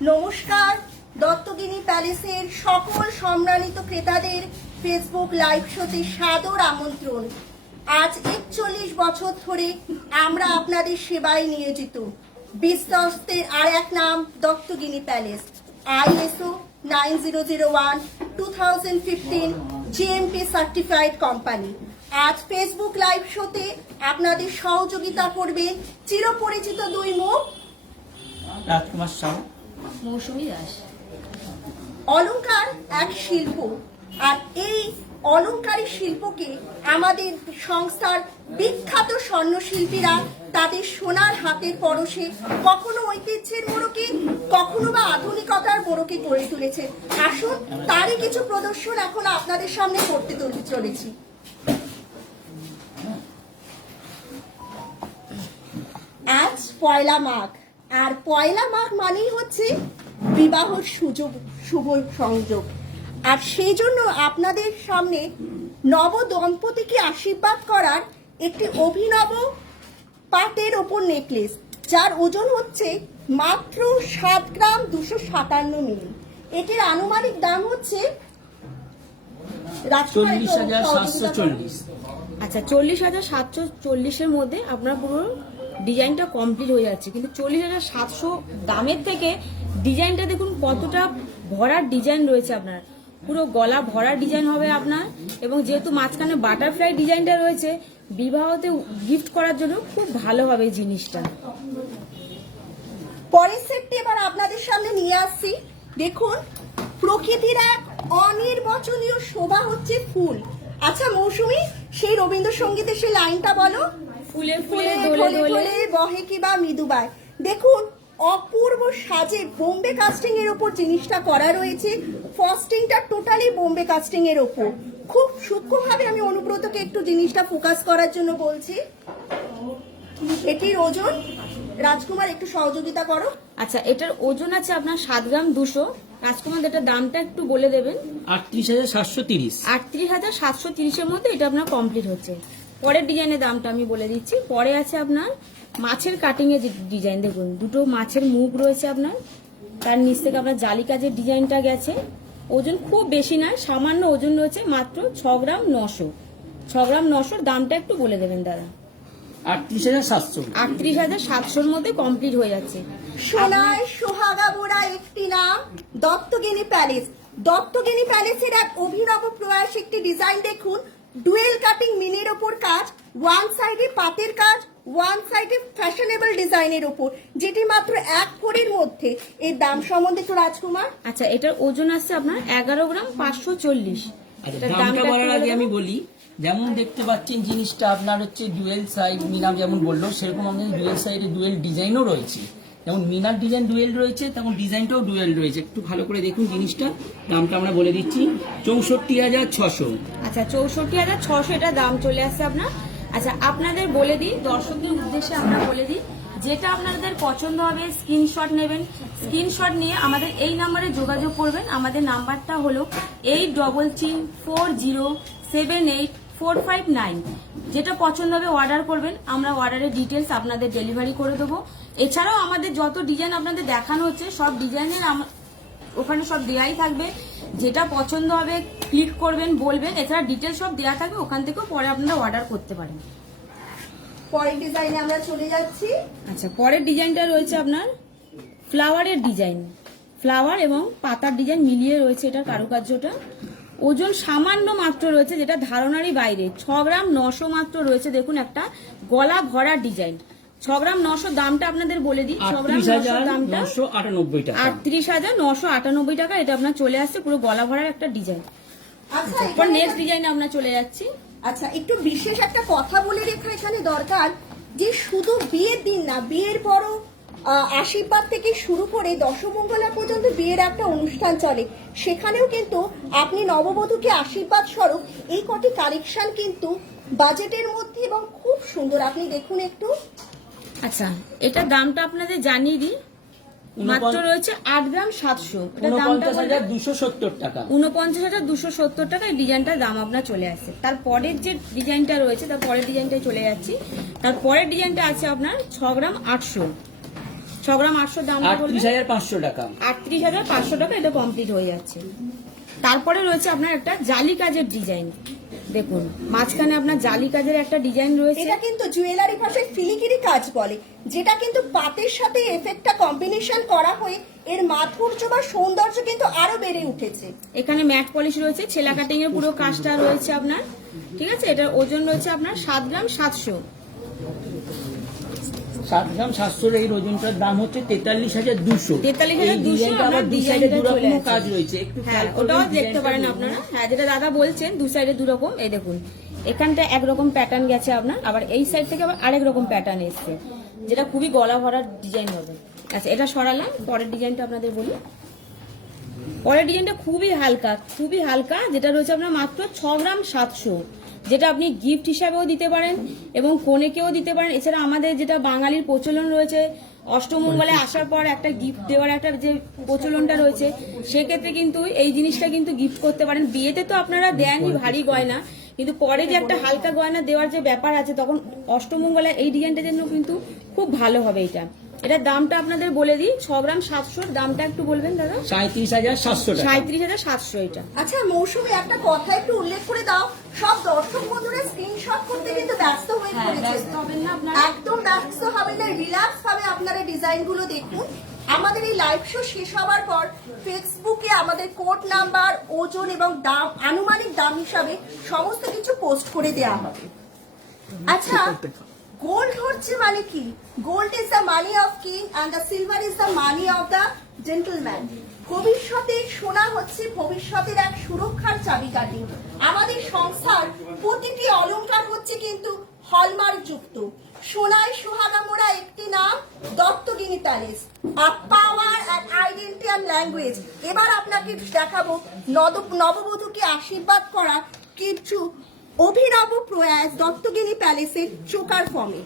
নমস্কার, দত্তগিনি প্যালেসের সকল সম্মানিত ক্রেতাদের ফেসবুক লাইভ শোতে সাদর আমন্ত্রণ। আজ 41 বছর ধরে আমরা আপনাদের সেবায় নিয়োজিত। বিশ্বস্তের আর এক নাম Dattagini palace. ISO 9001/2015 GMP certified company. আজ ফেসবুক লাইভ শোতে আপনাদের সহযোগিতা করবে চিরপরিচিত দুই মুখ রাজকুমার সাউ, মৌসুমী দাস। অলংকার এক শিল্প, আর এই অলংকারী শিল্পকে আমাদের সংস্থার বিখ্যাত স্বর্ণশিল্পীরা তাদের সোনার হাতের পরশে কখনো ঐতিহ্যের মোড়কে, কখনো বা আধুনিকতার মোড়কে গড়ে তুলেছে। আসুন তারই কিছু প্রদর্শন এখন আপনাদের সামনে করতে চলেছি। আজ পয়লা মাঘ, আর পয়লা মাঘ মানেই হচ্ছে বিবাহর শুভ সংযোগ। আর সেই জন্য আপনাদের সামনে নব দম্পতিকে আশীর্বাদ করার একটি অভিনব পাটের ওপর নেকলেস, যার ওজন হচ্ছে মাত্র 7 গ্রাম 257 মিলি। এটির আনুমানিক দাম হচ্ছে 40,740। আচ্ছা, 40,740-এর মধ্যে আপনার পুরো ডিজাইনটা কমপ্লিট হয়ে যাচ্ছে। কিন্তু 40,700 দামের থেকে ডিজাইনটা দেখুন কতটা ভরার ডিজাইন রয়েছে। আপনার পুরো গলা ভরা ডিজাইন হবে আপনার, এবং যেহেতু মাঝখানে বাটারফ্লাই ডিজাইনটা রয়েছে, বিবাহতে গিফট করার জন্য খুব ভালো হবে এই জিনিসটা। পরের সেটটি এবার আপনাদের সামনে নিয়ে আসছি। দেখুন, প্রকৃতির এক অনির্বচনীয় শোভা হচ্ছে ফুল। আচ্ছা মৌসুমী, সেই রবীন্দ্রসঙ্গীতের সেই লাইনটা বলো। ফুলে ফুলে ঢলে ঢলে বহে কিবা মৃদুবায়। দেখুন, অপূর্ব সাজে বোম্বে কাস্টিং এর উপর জিনিসটা করা রয়েছে। ফস্টিংটা টোটালি বোম্বে কাস্টিং এর উপর। খুব সূক্ষ্মভাবে আমি অনুব্রতকে একটু জিনিসটা ফোকাস করার জন্য বলছি। এটির ওজন, রাজকুমার একটু সহযোগিতা করো। আচ্ছা, এটার ওজন আছে আপনার 7 গ্রাম 200। রাজকুমার, এটার দামটা একটু বলে দেবেন। 38,730। 38,730-এর মধ্যে এটা আপনার কমপ্লিট হচ্ছে। পরের ডিজাইনের দামটা আমি বলে দিচ্ছি। পরে আছে আপনার মাছের কাটিং এর ডিজাইন। দেখুন, দুটো মাছের মুখ রয়েছে আপনার, তার নিচ থেকে আপনার জালি কাজের ডিজাইনটা গেছে। ওজন খুব বেশি নয়, সামান্য ওজন রয়েছে, মাত্র 6 গ্রাম 900। 6 গ্রাম 900-র দামটা একটু বলে দেবেন দাদা। 38,700। 38,700-র মধ্যে কমপ্লিট হয়ে যাচ্ছে। সোনায় সোহাগা বোরা একটি নাম, দত্তগিনি প্যালেস। দত্তগিনি প্যালেসের এক অভিনব প্রয়াস একটি ডিজাইন দেখুন। ডুয়েল কাটিং মিনের ওপর কাজ, ওয়ান সাইডে পাতের কাজ, ওয়ান সাইডে ফ্যাশনেবল ডিজাইনের ওপর, যেটি মাত্র 1 ভরির মধ্যে। এর দাম সম্বন্ধে তো রাজকুমার। আচ্ছা, এটার ওজন আছে আপনার 11 গ্রাম 540। আচ্ছা, দামটা বলার আগে আমি বলি, যেমন দেখতে পাচ্ছেন জিনিসটা আপনার হচ্ছে ডুয়েল সাইড। মিনাম যেমন বললো, সেরকম আমাদের ডুয়েল সাইডে ডুয়েল ডিজাইনও রয়েছে। যেমন মিনার ডিজাইন ডুয়েল রয়েছে, তেমন ডিজাইনটাও ডুয়েল রয়েছে। একটু ভালো করে দেখুন জিনিসটা। দামটা আমরা বলে দিচ্ছি 64,600। আচ্ছা, 64,600 এটা দাম চলে আসছে আপনার। আচ্ছা, আপনাদের বলে দিই, দর্শকদের উদ্দেশ্যে আমরা বলে দিই, যেটা আপনাদের পছন্দ হবে স্ক্রিনশট নেবেন। স্ক্রিনশট নিয়ে আমাদের এই নাম্বারে যোগাযোগ করবেন। আমাদের নাম্বারটা হলো 83407845 যেটা পছন্দ হবে অর্ডার করবেন। আমরা অর্ডারের ডিটেলস আপনাদের ডেলিভারি করে দেবো। এছাড়াও আমাদের যত ডিজাইন আপনাদের দেখানো হচ্ছে, সব ডিজাইনের ওখানে সব দেয়াই থাকবে। যেটা পছন্দ হবে ক্লিক করবেন, বলবেন। এছাড়া ডিটেলস সব দেওয়া থাকবে, ওখান থেকেও পরে আপনারা অর্ডার করতে পারেন। পরের ডিজাইনে আমরা চলে যাচ্ছি। আচ্ছা, পরের ডিজাইনটা রয়েছে আপনার ফ্লাওয়ারের ডিজাইন। ফ্লাওয়ার এবং পাতার ডিজাইন মিলিয়ে রয়েছে এটার কারুকার্যটা। ওজন সামান্য মাত্র রয়েছে, যেটা ধারণারই বাইরে। 6 গ্রাম 900 মাত্র রয়েছে। দেখুন, একটা গলা ভরা ডিজাইন। 6 গ্রাম 900 দামটা আপনাদের বলে দিই। 6 গ্রাম 900 দামটা 38,998 টাকা। 38,998 টাকা। এটা আপনার চলে আসছে পুরো গলা ভরার একটা ডিজাইন। আচ্ছা, এরপর নেক্সট ডিজাইনে আমরা চলে যাচ্ছি। আচ্ছা, একটু বিশেষ একটা কথা বলে রেখা এখানে দরকার, যে শুধু বিয়ের দিন না, বিয়ের পরও আশীর্বাদ থেকে শুরু করে দশমঙ্গলা পর্যন্ত বিয়ের একটা অনুষ্ঠান চলে। সেখানেও কিন্তু আপনি নববধূকে আশীর্বাদ স্বরূপ এই কটি কালেকশন কিন্তু বাজেটের মধ্যে এবং খুব সুন্দর। আপনি দেখুন একটু। আচ্ছা, এটা দামটা আপনাদের জানিয়ে দিই। মাত্র রয়েছে 8 গ্রাম 700। এটা দামটা 49,270 টাকা। 49,270 টাকা এই ডিজাইনটার দাম আপনার চলে আসছে। তারপরের যে ডিজাইনটা রয়েছে, তার পরের ডিজাইনটায় চলে যাচ্ছি। তারপরের ডিজাইনটা আছে আপনার 6 গ্রাম 800। 6 গ্রাম 800 দাম 38,500 টাকা। 38,500 টাকা এটা কমপ্লিট হয়ে যাচ্ছে। তারপরে রয়েছে আপনার একটা জালি কাজের ডিজাইন, দেখুন মাঝখানে আপনার জালি কাজের একটা ডিজাইন রয়েছে। এটা কিন্তু জুয়েলারি ভাষায় ফিলিকিরি কাজ বলে, যেটা কিন্তু পাতের সাথে এফেক্টটা কম্বিনেশন করা হয়ে এর মাধুর্য বা সৌন্দর্য কিন্তু আরো বেড়ে উঠেছে। এখানে ম্যাট পলিশ রয়েছে, ছেলা কাটিং এর পুরো কাজটা রয়েছে আপনার, ঠিক আছে। এটার ওজন রয়েছে আপনার 7 গ্রাম 700। 7 গ্রাম 700 এই ওজনটার দাম হচ্ছে 43,200। 43,200 আবার দুই সাইডে দু রকম কাজ রয়েছে, একটু হ্যাঁ ওটাও দেখতে পারেন আপনারা। হ্যাঁ যেটা দাদা বলছেন দু সাইডে দু রকম, এই দেখুন এখানটা একরকম প্যাটার্ন গেছে আপনার, আবার এই সাইড থেকে আবার আরেক রকম প্যাটার্ন এসছে, যেটা খুবই গলা ভরার ডিজাইন হবে। আচ্ছা এটা সরালাম, পরের ডিজাইনটা আপনাদের বলি। পরের ডিজাইনটা খুবই হালকা, যেটা রয়েছে আপনার মাত্র 6 গ্রাম 700, যেটা আপনি গিফট হিসাবেও দিতে পারেন এবং কনেকেও দিতে পারেন। এছাড়া আমাদের যেটা বাঙালির প্রচলন রয়েছে, অষ্টমঙ্গলে আসার পর একটা গিফট দেওয়ার একটা যে প্রচলনটা রয়েছে, সেক্ষেত্রে কিন্তু এই জিনিসটা কিন্তু গিফট করতে পারেন। বিয়েতে তো আপনারা দেনই ভারী গয়না, কিন্তু পরে যে একটা হালকা গয়না দেওয়ার যে ব্যাপার আছে, তখন অষ্টমঙ্গলে এই ডিজাইনটার জন্য কিন্তু খুব ভালো হবে। এটার দামটা আপনাদের বলে দিই, 6 গ্রাম 700 দামটা একটু বলবেন দাদা। 37,700 টাকা। 37,700 এটা। আচ্ছা মৌসুমী, একটা কথা একটু উল্লেখ করে দাও, সব দর্শক বন্ধুরা স্ক্রিনশট করতে কিন্তু ব্যস্ত হয়ে পড়েছে। একদম ব্যস্ত হবেন না, রিল্যাক্স ভাবে আপনারা ডিজাইনগুলো দেখুন। আমাদের এই লাইভ শো শেষ হওয়ার পর ফেসবুকে আমাদের কোড নাম্বার, ওজন এবং দাম, আনুমানিক দাম হিসাবে সমস্ত কিছু পোস্ট করে দেওয়া হবে। আচ্ছা, গোল্ড হচ্ছে মানে কি? Gold is the money of king and the silver is the money of the gentleman. ভবিষ্যতে সোনা হচ্ছে ভবিষ্যতের এক সুরক্ষার চাবিকাঠি। আমাদের সংস্থার প্রতিটি অলংকার হচ্ছে কিন্তু হলমার্ক যুক্ত। সোনায় সোহাগা মোড়া একটি নাম, Dattagini palace, power and identity and language. এবার আপনাকে দেখাবো নববধূকে আশীর্বাদ করা কিছু অভিনব প্রয়াস দত্তগিনি প্যালেসের চোকার ফর্মে।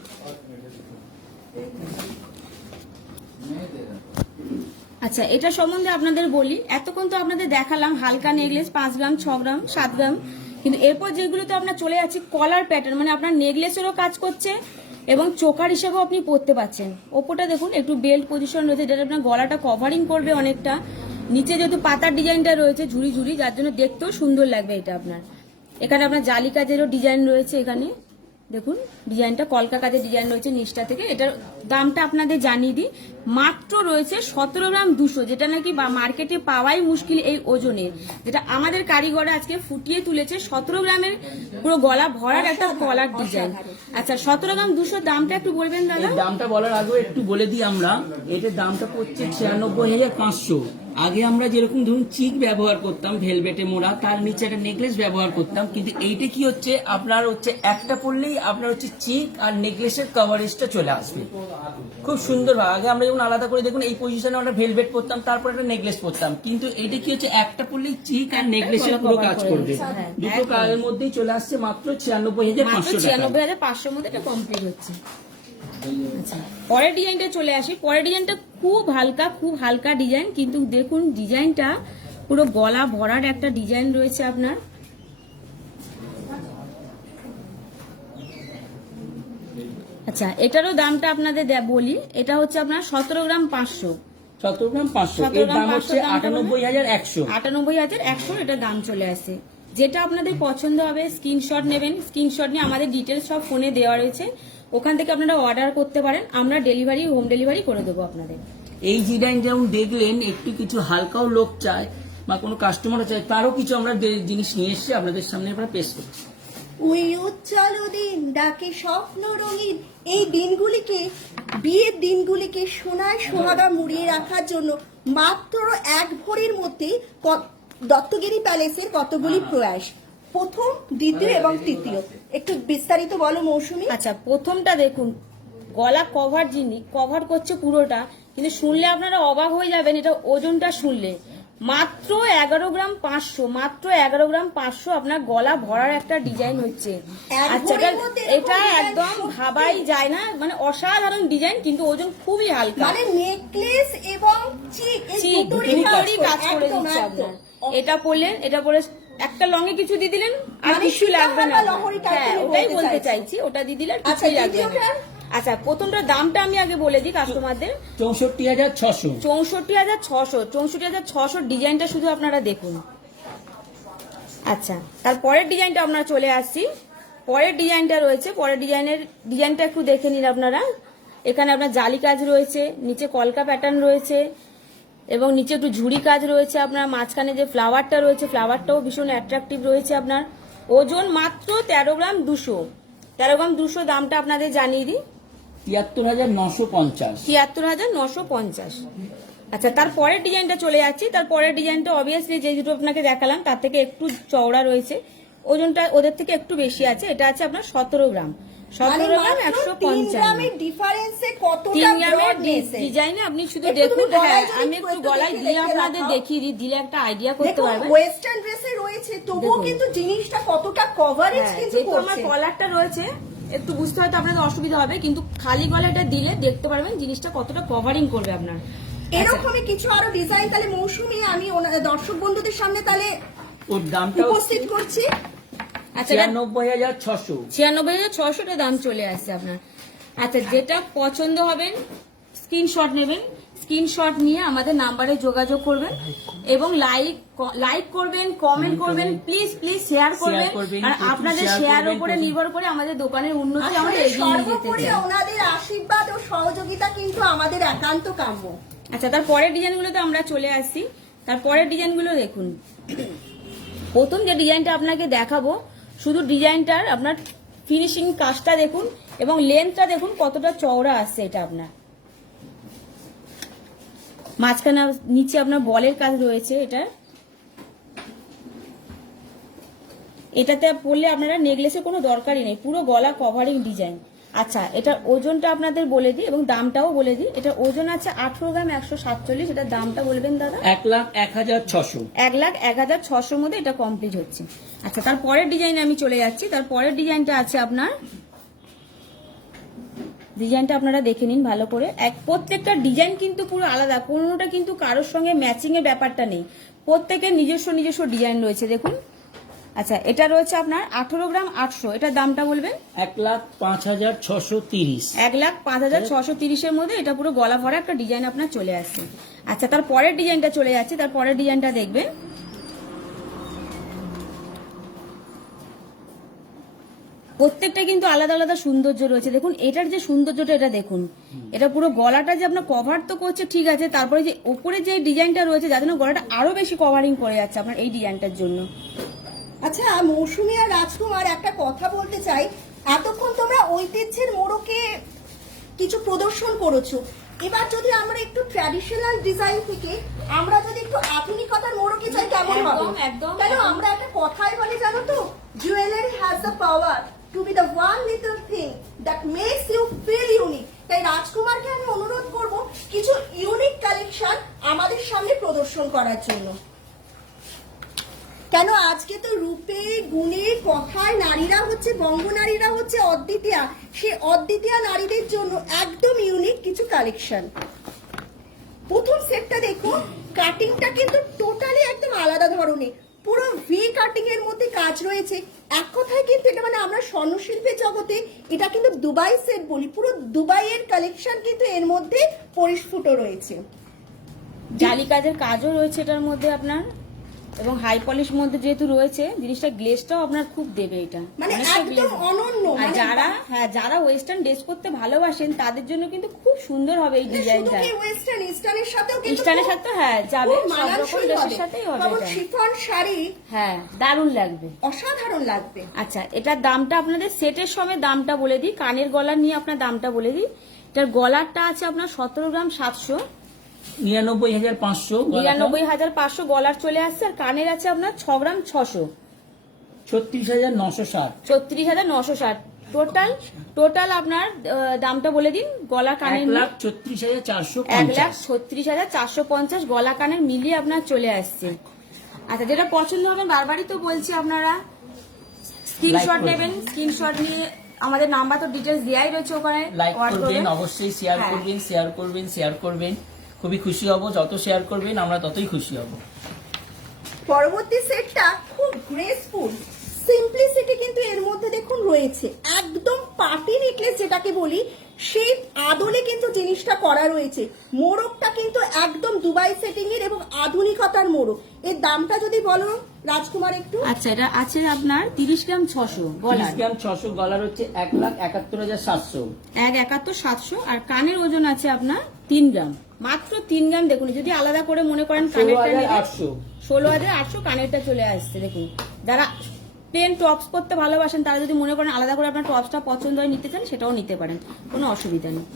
আচ্ছা এটা সম্বন্ধে আপনাদের বলি, এতক্ষণ তো আপনাদের দেখালাম হালকা নেকলেস 5 গ্রাম 6 গ্রাম 7 গ্রাম, কিন্তু এরপর যেগুলোতে আপনার চলে যাচ্ছে কলার প্যাটার্ন, মানে আপনার নেকলেসেরও কাজ করছে এবং চোকার হিসেবেও আপনি পরতে পারছেন। ওপরটা দেখুন একটু বেল্ট পজিশন রয়েছে, যেটা আপনার গলাটা কভারিং করবে অনেকটা। নিচে যেহেতু পাতার ডিজাইনটা রয়েছে ঝুড়ি ঝুড়ি, যার জন্য দেখতেও সুন্দর লাগবে এটা আপনার। এখানে আপনার জালি কাজেরও ডিজাইন রয়েছে, এখানে দেখুন ডিজাইনটা কলকা কাজের ডিজাইন রয়েছে নিচটা থেকে। এটার দামটা আপনাদের জানিয়ে দিই, মাত্র রয়েছে 17 গ্রাম 200, যেটা নাকি মার্কেটে পাওয়াই মুশকিল এই ওজনের, যেটা আমাদের কারিগররা আজকে ফুটিয়ে তুলেছে। 17 গ্রামের পুরো গলা ভরার একটা কলার ডিজাইন। আচ্ছা 17 গ্রাম 200 দামটা একটু বলবেন দাদা। দামটা বলার আগে একটু বলে দিই, আমরা এটার দামটা পড়ছে 96,500। আগে আমরা যেরকম ধরুন চিক ব্যবহার করতাম ভেলভেটে মোড়া, তার নিচে একটা নেকলেস ব্যবহার করতাম, কিন্তু এইটা কি হচ্ছে আপনার হচ্ছে একটা পরলেই আপনার হচ্ছে চিক আর নেকলেসের কভারেজটা চলে আসবে খুব সুন্দর ভাবে। আগে আমরা যেমন আলাদা করে দেখুন এই পজিশনে আমরা ভেলভেট পরতাম, তারপর একটা নেকলেস পরতাম, কিন্তু এইটা কি হচ্ছে একটা পরলেই চিক আর নেকলেসের পুরো কাজ করবে। দুটো কাজের মধ্যেই চলে আসছে মাত্র 96,500 টাকা। 96,500 মধ্যে এটা কমপ্লিট হচ্ছে। আচ্ছা পরের ডিজাইনটা চলে আসি। পরের ডিজাইনটা খুব হালকা ডিজাইন, কিন্তু দেখুন ডিজাইনটা পুরো গলা ভরার একটা ডিজাইন রয়েছে আপনার। আচ্ছা এটারও দামটা আপনাদের বলি, এটা হচ্ছে আপনার 17 গ্রাম 500। 17 গ্রাম 500, এর দাম হচ্ছে 98,100। 98,100 এটা দাম চলে আসে। যেটা আপনাদের পছন্দ হবে স্ক্রিনশট নেবেন, স্ক্রিনশট নিয়ে আমাদের ডিটেলস সব ফোনে দেওয়া রয়েছে, ওখান থেকে আপনারা অর্ডার করতে পারেন, আমরা হোম ডেলিভারি করে দেবো আপনাদের। এই ডিজাইন যেমন দেখলেন একটু কিছু হালকাও লোক চায় বা কোনো কাস্টমারও চায়, তারও কিছু আমরা জিনিস নিয়ে এসেছি আপনাদের সামনে আমরা পেশ করছি। ওই উজ্জ্বল দিন ডাকে স্বপ্ন রঙিন, এই দিনগুলিকে, বিয়ের দিনগুলিকে সোনায় সোহাগা মুড়িয়ে রাখার জন্য মাত্র 1 ভরির মধ্যে দত্তগিরি প্যালেসের কতগুলি প্রয়াস, প্রথম, দ্বিতীয় এবং তৃতীয়। একটু বিস্তারিত বলো মৌসুমী। আচ্ছা প্রথমটা দেখুন গলা কভার করছে পুরোটা, কিন্তু শুনলে আপনারা অবাক হয়ে যাবেন এটা ওজনটা শুনলে। মাত্র 11 গ্রাম 500, মাত্র 11 গ্রাম 500 আপনার গলা ভরার একটা ডিজাইন হচ্ছে। এক আচ্ছা ভরির মধ্যে এরকম এটা design একদম সত্যি। ভাবাই যায় না, মানে অসাধারণ ডিজাইন, কিন্তু ওজন খুবই হালকা। মানে নেকলেস এবং চিক এই ঠিক, দুটোরই দুটোরই কাজ করে একদম, দিচ্ছে একদম। আপনার। এটা পরলেন, এটা পরে একটা লঙে কিছু দিয়ে দিলেন আর মানে কিছু লাগবে না সীতাহার বা আপনার। লহরি type হ্যাঁ, তুমি ওটাই বলতে বলতে চাইছো। চাইছি, ওটা দিয়ে দিলে আর আচ্ছা, কিছুই লাগবে না। দ্বিতীয়টা? আচ্ছা, প্রথমটার দামটা আমি আগে বলে দিই কাস্টমারদের। 64,600। 64,600, 64,600 ডিজাইনটা শুধু আপনারা দেখুন। আচ্ছা, তারপরের ডিজাইনটা আপনারা চলে আসছি। পরের ডিজাইনটা রয়েছে, পরের ডিজাইনটা একটু দেখে নিন আপনারা। এখানে আপনার জালি কাজ রয়েছে, নিচে কলকা প্যাটার্ন রয়েছে এবং নিচে একটু ঝুড়ি কাজ রয়েছে। আপনার মাঝখানে যে ফ্লাওয়ারটা রয়েছে, ফ্লাওয়ারটাও ভীষণ অ্যাট্রাকটিভ রয়েছে আপনার। ওজন মাত্র 13 গ্রাম 200, 13 গ্রাম 200 দামটা আপনাদের জানিয়ে দিই, 73,950। 73,950। আচ্ছা, তারপরের ডিজাইনটা চলে যাচ্ছি। তারপরের ডিজাইনটা অবভিয়াসলি যে দুটো আপনাকে দেখালাম তার থেকে একটু চওড়া রয়েছে, ওজনটা ওদের থেকে একটু বেশি আছে। এটা আছে আপনার 17 গ্রাম, 17 গ্রাম মানে মাত্র 3 150। গ্রামের ডিফারেন্সে কতটা 3 গ্রামের broadness এ। ডিজাইনে আপনি শুধু একটু দেখুন। তুমি গলায় হ্যাঁ, যদি আমি একটু গলায় দেখে দিয়ে আপনাদের দেখাও। দেখিয়ে দিই, দিলে একটা আইডিয়া করতে দেখুন পারবেন। ওয়েস্টার্ন ড্রেসে রয়েছে তবুও দেখুন। কিন্তু জিনিসটা কতটা কভারেজ হ্যাঁ, কিন্তু যেহেতু আমার করছে। কলারটা রয়েছে একটু বুঝতে হয়তো আপনাদের অসুবিধা হবে, কিন্তু খালি গলাটা দিলে দেখতে পারবেন জিনিসটা কতটা কভারিং করবে আপনার। আচ্ছা, এরকমই কিছু আরো ডিজাইন তাহলে মৌসুমী আমি দর্শক বন্ধুদের সামনে তাহলে ওর দামটাও উপস্থিত করছি। আচ্ছা, এটা 96,600। 96,600 দাম চলে আসছে আপনার। আচ্ছা, যেটা পছন্দ হবেন স্ক্রিনশট নেবেন, স্ক্রিনশট নিয়ে আমাদের নাম্বারে যোগাযোগ করবেন এবং লাইক করবেন, কমেন্ট করবেন, প্লিজ প্লিজ শেয়ার করবেন। করবেন, আর একটু আপনাদের share শেয়ার করবেন, উপরে প্রচুর। নির্ভর করে আমাদের দোকানের উন্নতি আমরা আসলে এগিয়ে নিয়ে যেতে সর্বোপরি চাই। ওনাদের আশীর্বাদ ও সহযোগিতা কিন্তু আমাদের একান্ত কাম্য। আচ্ছা, তারপরের ডিজাইনগুলোতে আমরা চলে আসছি। তারপরের ডিজাইনগুলো দেখুন। প্রথম যে ডিজাইনটা আপনাকে দেখাবো, শুধু ডিজাইনটার আপনার ফিনিশিং কাজটা দেখুন এবং লেন্থটা দেখুন কতটা চওড়া আসছে। এটা আপনার মাঝখানে নিচে আপনার বলের কাজ রয়েছে। এটাতে পরলে আপনারা নেকলেসের কোনো দরকারই নেই, পুরো গলা কভারিং ডিজাইন। আচ্ছা, এটার ওজনটা আপনাদের বলে দিই এবং দামটাও বলে দিই। এটা ওজন আছে 18 গ্রাম 147। এটার দামটা বলবেন দাদা? 1,01,600। 1,01,600 মধ্যে এটা কমপ্লিট হচ্ছে। আচ্ছা, তারপরের ডিজাইনে আমি চলে যাচ্ছি। তারপরের ডিজাইনটা আছে আপনার, ডিজাইনটা আপনারা দেখে নিন ভালো করে। প্রত্যেকটা ডিজাইন কিন্তু পুরো আলাদা, কোনোটা কিন্তু কারোর সঙ্গে ম্যাচিং এর ব্যাপারটা নেই, প্রত্যেকের নিজস্ব নিজস্ব ডিজাইন রয়েছে দেখুন। আচ্ছা, এটা রয়েছে আপনার 18 গ্রাম 800। এটার দামটা বলবেন? 1,05,630। 1,05,630 এর মধ্যে এটা পুরো গলা ভরা একটা ডিজাইন আপনার চলে আসছে। আচ্ছা, তার পরের ডিজাইনটা চলে যাচ্ছে। তার পরের ডিজাইনটা দেখবেন। প্রত্যেকটা কিন্তু আলাদা আলাদা সৌন্দর্য রয়েছে। দেখুন এটার যে সৌন্দর্যটা, এটা দেখুন, এটা পুরো গলাটা যে আপনার কভার তো করছে ঠিক আছে, তারপরে যে উপরে যে ডিজাইনটা রয়েছে যার জন্য গলাটা আরো বেশি কভারিং করে যাচ্ছে আপনার এই ডিজাইনটার জন্য। আচ্ছা মৌসুমী আর রাজকুমার, একটা কথা বলতে চাই, এতক্ষণ তোমরা ঐতিহ্যের মোড়কে কিছু প্রদর্শন করেছো, এবার যদি আমরা একটু ট্র্যাডিশনাল ডিজাইন থেকে আমরা যদি একটু আধুনিকতার মোড়কে যাই কেমন হবে? একদম, একদম, কেন একদম। আমরা একটা কথাই বলি জানো তো, jewellery has the power to be the one little thing that makes you feel unique. তাই রাজকুমারকে আমি অনুরোধ করব কিছু ইউনিক কালেকশন আমাদের সামনে প্রদর্শন করার জন্য। কেন আজকে তো রূপে গুণে কথায় নারীরা হচ্ছে, বঙ্গনারীরা হচ্ছে অদ্বিতীয়া, সেই অদ্বিতীয়া নারীদের জন্য একদম ইউনিক কিছু কালেকশন। প্রথম সেটটা দেখুন, কাটিংটা কিন্তু টোটালি একদম আলাদা ধরনের, পুরো ভি কাটিং এর মধ্যে কাজ রয়েছে। এক কথায় কিন্তু এটা মানে আমরা স্বর্ণশিল্পের জগতে এটা কিন্তু দুবাই সেট বলি, পুরো দুবাইয়ের কালেকশন কিন্তু এর মধ্যে পরিস্ফুট রয়েছে। জালি কাজের কাজও রয়েছে এটার মধ্যে আপনার, এবং হাই পলিশ মধ্যে যেহেতু রয়েছে জিনিসটা গ্লেজটাও আপনার খুব দেবে। এটা মানে অনেকটা একদম glaze। অনন্য। আর মানে যারা ওয়েস্টার্ন ড্রেস করতে ভালোবাসেন তাদের জন্য কিন্তু খুব সুন্দর হবে এই শুধু ডিজাইনটা। কি ওয়েস্টার্ন, ইস্টার্নের সাথেও কিন্তু ইস্টার্নের খুব- সাথে হ্যাঁ যাবে, খুব সব রকম মানানসই ড্রেসের হবে। সাথেই হবে যেমন এটা। শিফন শাড়ি হ্যাঁ, দারুণ লাগবে। অসাধারণ লাগবে। আচ্ছা, এটার দামটা আপনাদের সেটের সময় দামটা বলে দিই, কানের গলা নিয়ে আপনার দামটা বলে দিই। এটার গলারটা আছে আপনার 17 গ্রাম 700, 99,500। 99,500 গলার চলে আসছে। আর কানের আছে আপনার 6 গ্রাম 600, 36,960। 36,960। টোটাল আপনার দামটা বলে দিন। গলা কানের 1,36,450 গলা কানের মিলিয়ে আপনার চলে আসছে। আচ্ছা, যেটা পছন্দ হবে বারবারই তো বলছি, আপনারা স্ক্রিনশট নেবেন, স্ক্রিনশট নিয়ে আমাদের নাম্বার তো ডিটেলস দেওয়াই রয়েছে ওখানে, লাইক order করবেন, করবেন। অবশ্যই শেয়ার হ্যাঁ। করবেন, শেয়ার করবেন, খুবই খুশি হব। যত শেয়ার করবেন আমরা ততই খুশি হব। পরবর্তী সেটটা খুব গ্রেসফুল, সিম্পলিসিটি কিন্তু এর মধ্যে দেখুন রয়েছে। একদম পার্টি নেকলেস যেটাকে বলি, সেই আদলে কিন্তু জিনিসটা করা রয়েছে। মোড়কটা কিন্তু একদম দুবাই সেটিং এর এবং আধুনিকতার মোড়ক। এর দামটা যদি বলো রাজকুমার একটু। আচ্ছা, এটা আছে আপনার 30 গ্রাম 600 গলা, 30 গ্রাম 600 গলার হচ্ছে 1,71,700। 1,71,700। আর কানের ওজন আছে আপনার 3 গ্রাম, মাত্র 3 গ্রাম। দেখুন, যদি আলাদা করে মনে করেন কানেরটা নেবেন, 16,800। 16,800 কানেরটা চলে আসছে। দেখুন, যারা প্লেন টপস করতে ভালোবাসেন তারা যদি মনে করেন আলাদা করে আপনার টপসটা পছন্দ হয় নিতে চান, সেটাও নিতে পারেন, কোনো অসুবিধা নেই।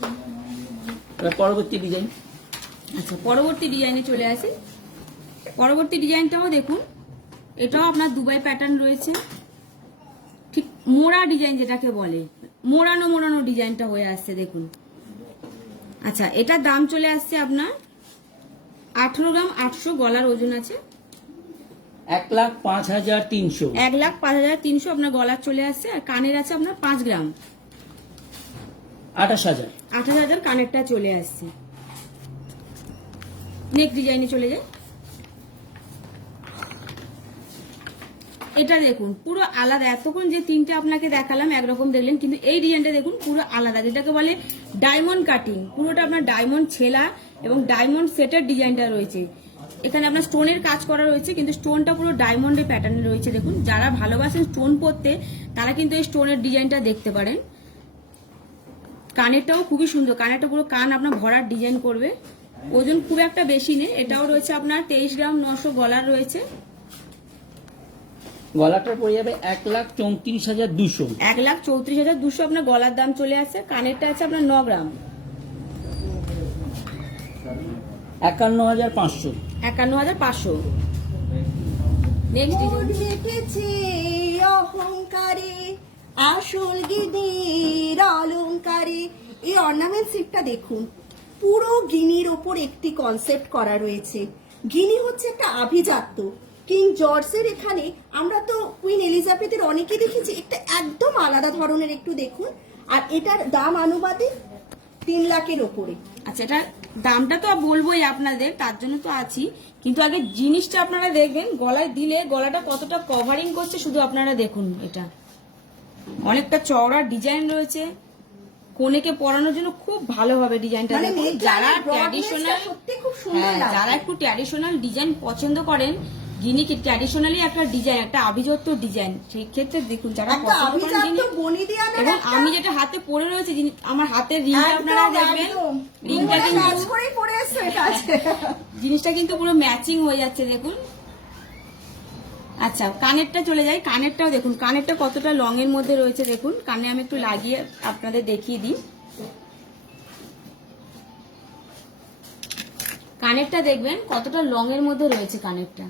এবার পরবর্তী ডিজাইন। আচ্ছা, পরবর্তী ডিজাইনে চলে আসি। পরবর্তী ডিজাইনটাও দেখুন, এটাও আপনার দুবাই প্যাটার্ন রয়েছে, ঠিক মোড়া ডিজাইন যেটাকে বলে, মোড়ানো ডিজাইনটা হয়ে আসছে দেখুন। আচ্ছা, এটার দাম চলে আসছে আপনার 18 গ্রাম 800, গলার ওজন আছে 1,05,300। 1,05,300 আপনার গলার চলে আসছে। আর কানের আছে আপনার 5 গ্রাম, 28,000। 28,000 কানেরটা চলে আসছে। নেক্সট ডিজাইনে চলে যায়। এটা দেখুন পুরো আলাদা, এতক্ষণ যে তিনটে আপনাকে দেখালাম একরকম দেখলেন, কিন্তু এই ডিজাইনটা দেখুন পুরো আলাদা, যেটাকে বলে ডায়মন্ড কাটিং। পুরোটা আপনার ডায়মন্ড ছেলা এবং ডায়মন্ড সেটের ডিজাইনটা রয়েছে। এখানে আপনার স্টোনের কাজ করা রয়েছে, কিন্তু স্টোনটা পুরো ডায়মন্ডের প্যাটার্নে রয়েছে। দেখুন, যারা ভালোবাসেন স্টোন পরতে তারা কিন্তু এই স্টোনের ডিজাইনটা দেখতে পারেন। কানেরটাও খুবই সুন্দর, কানেরটা পুরো কান আপনার ভরার ডিজাইন করবে। ওজন খুব একটা বেশি নেই। এটাও রয়েছে আপনার 23 গ্রাম 900 গলার রয়েছে। গলাটার পড়ে যাবে 1,34,200। 1,34,200 আপনার গলার দাম চলে আসছে। কানেরটা আছে আপনার 9 গ্রাম, 51,500। 51,500। নেক্সট মোর মেটেছে অহংকারে, আসল গিনির অলংকারে। এই অর্নামেন্ট সেটটা দেখুন, পুরো গিনির ওপর একটি কনসেপ্ট করা রয়েছে। গিনি হচ্ছে একটা আভিজাত্য। কিং জর্জের এখানে আমরা তো কুইন এলিজাবেথের অনেকে দেখেছি, একটা একদম আলাদা ধরনের একটু দেখুন। আর এটার দাম আনুপাতিক 3 লাখের ওপরে। আচ্ছা, এটা দামটা তো বলবোই আপনাদের, তার জন্য তো আছি, কিন্তু আগে জিনিসটা আপনারা দেখবেন, গলায় দিলে গলাটা কতটা কভারিং করছে শুধু আপনারা দেখুন। এটা অনেকটা চওড়া ডিজাইন রয়েছে, কনেকে পরানোর জন্য খুব ভালো হবে ডিজাইনটা। মানে দেখুন, neckline যারা এর broadness টা ট্র্যাডিশনাল, সত্যি খুব সুন্দর লাগছে। যারা একটু ট্র্যাডিশনাল ডিজাইন পছন্দ করেন, যিনি কি ট্র্যাডিশনালি একটা ডিজাইন, একটা আভিজাত্য ডিজাইন, সেই ক্ষেত্রে দেখুন যারা একটা পছন্দ করেন আভিজাত্য যিনি। বনিদিয়ানার এবং একটা- আমি যেটা হাতে পরে রয়েছে, আমার হাতের রিংটা আপনারা দেখবেন, রিংটা মনে কিন্তু কাজ করেই পরে এসছো এটা আছে। জিনিসটা কিন্তু পুরো ম্যাচিং হয়ে যাচ্ছে দেখুন। আচ্ছা, কানেরটা চলে যাই। কানেরটাও দেখুন, কানেরটা কতটা লং এর মধ্যে রয়েছে দেখুন। কানে আমি একটু লাগিয়ে আপনাদের দেখিয়ে দিই। কানেরটা দেখবেন কতটা লং এর মধ্যে রয়েছে কানেরটা।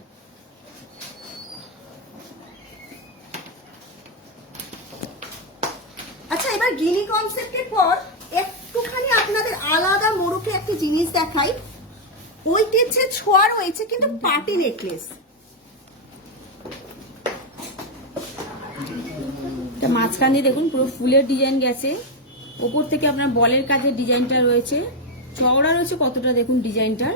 আচ্ছা, এবার গিনি কনসেপ্টের পর একটুখানি আপনাদের আলাদা মোড়কে একটা জিনিস দেখাই। ঐতিহ্যের ছোঁয়া রয়েছে কিন্তু পার্টি নেকলেস। মাঝখান দিয়ে দেখুন পুরো ফুলের ডিজাইন গেছে, ওপর থেকে আপনার বলের কাজের ডিজাইনটা রয়েছে, চওড়া রয়েছে কতটা দেখুন ডিজাইনটা।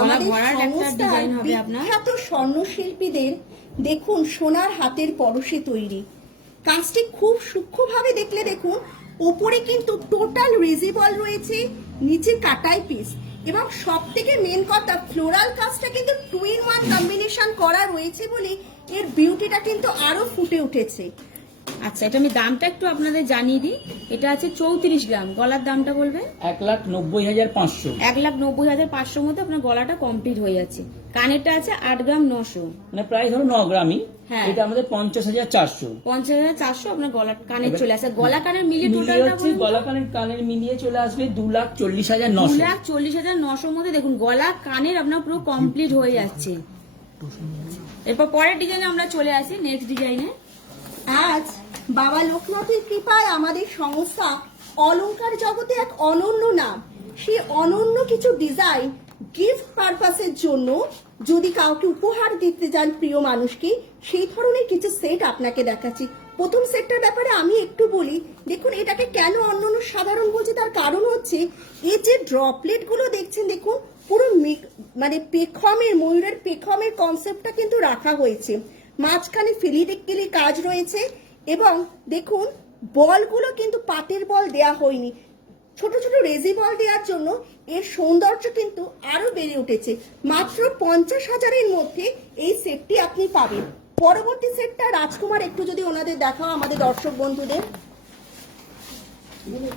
আমাদের ভরার একটা সংস্থার ডিজাইন হবে আপনার। বিখ্যাত স্বর্ণশিল্পীদের দেখুন সোনার হাতের পরশে তৈরি কাজটি খুব সূক্ষ্মভাবে দেখলে দেখুন, ওপরে কিন্তু টোটাল রিজিবল রয়েছে, নিচে কাটাই পিস, এবং সব থেকে মেন কথা ফ্লোরাল কাজটা কিন্তু 2-in-1 কম্বিনেশন করা রয়েছে বলে এর বিউটিটা কিন্তু আরো ফুটে উঠেছে। আচ্ছা, এটা আমি দামটা একটু আপনাদের জানিয়ে দিই। এটা আছে 34 গ্রাম, গলার দামটা বলবে 1,90,500। 1,90,500 মধ্যে আপনার গলাটা কমপ্লিট হয়ে যাচ্ছে। কানেরটা আছে 8 গ্রাম 900, মানে প্রায় ধরো 9 গ্রামই। হ্যাঁ। এটা আমাদের 50,400। 50,400 আপনার গলার কানের চলে আসে। গলা কানের মিলিয়ে মিলিয়ে টোটালটা হচ্ছে গলা কানের মিলিয়ে চলে আসবে 2,40,900। 2,40,900 মধ্যে দেখুন গলা কানের আপনার পুরো কমপ্লিট হয়ে যাচ্ছে। এরপর পরের ডিজাইনে আমরা চলে আসি, নেক্সট ডিজাইনে। আজ বাবা লোকনাথের কৃপায় আমাদের সংস্থা অলংকার জগতে এক অনন্য নাম। সেই অনন্য কিছু ডিজাইন গিফট পারপাসের জন্য যদি কাউকে উপহার দিতে চান প্রিয় মানুষকে, সেই ধরনের কিছু সেট আপনাকে দেখাচ্ছি। প্রথম সেটটার ব্যাপারে আমি একটু বলি। দেখুন এটাকে কেন অন্যান্য সাধারণ বলছি, তার কারণ হচ্ছে এই যে ড্রপলেট গুলো দেখছেন, দেখুন পুরো মানে পেখমের, ময়ূরের পেখমের কনসেপ্টটা কিন্তু রাখা হয়েছে। মাঝখানে ফিলিগ্রি কাজ রয়েছে এবং দেখুন বলগুলো কিন্তু পাটের বল দেয়া হয়নি, ছোট ছোট রেজি বল দেওয়ার জন্য এর সৌন্দর্য কিন্তু আরো বেড়ে উঠেছে। মাত্র 50,000-এর মধ্যে এই সেটটি আপনি পাবেন। পরবর্তী সেটটা রাজকুমার একটু যদি ওনাদের দেখাও আমাদের দর্শক বন্ধুদের।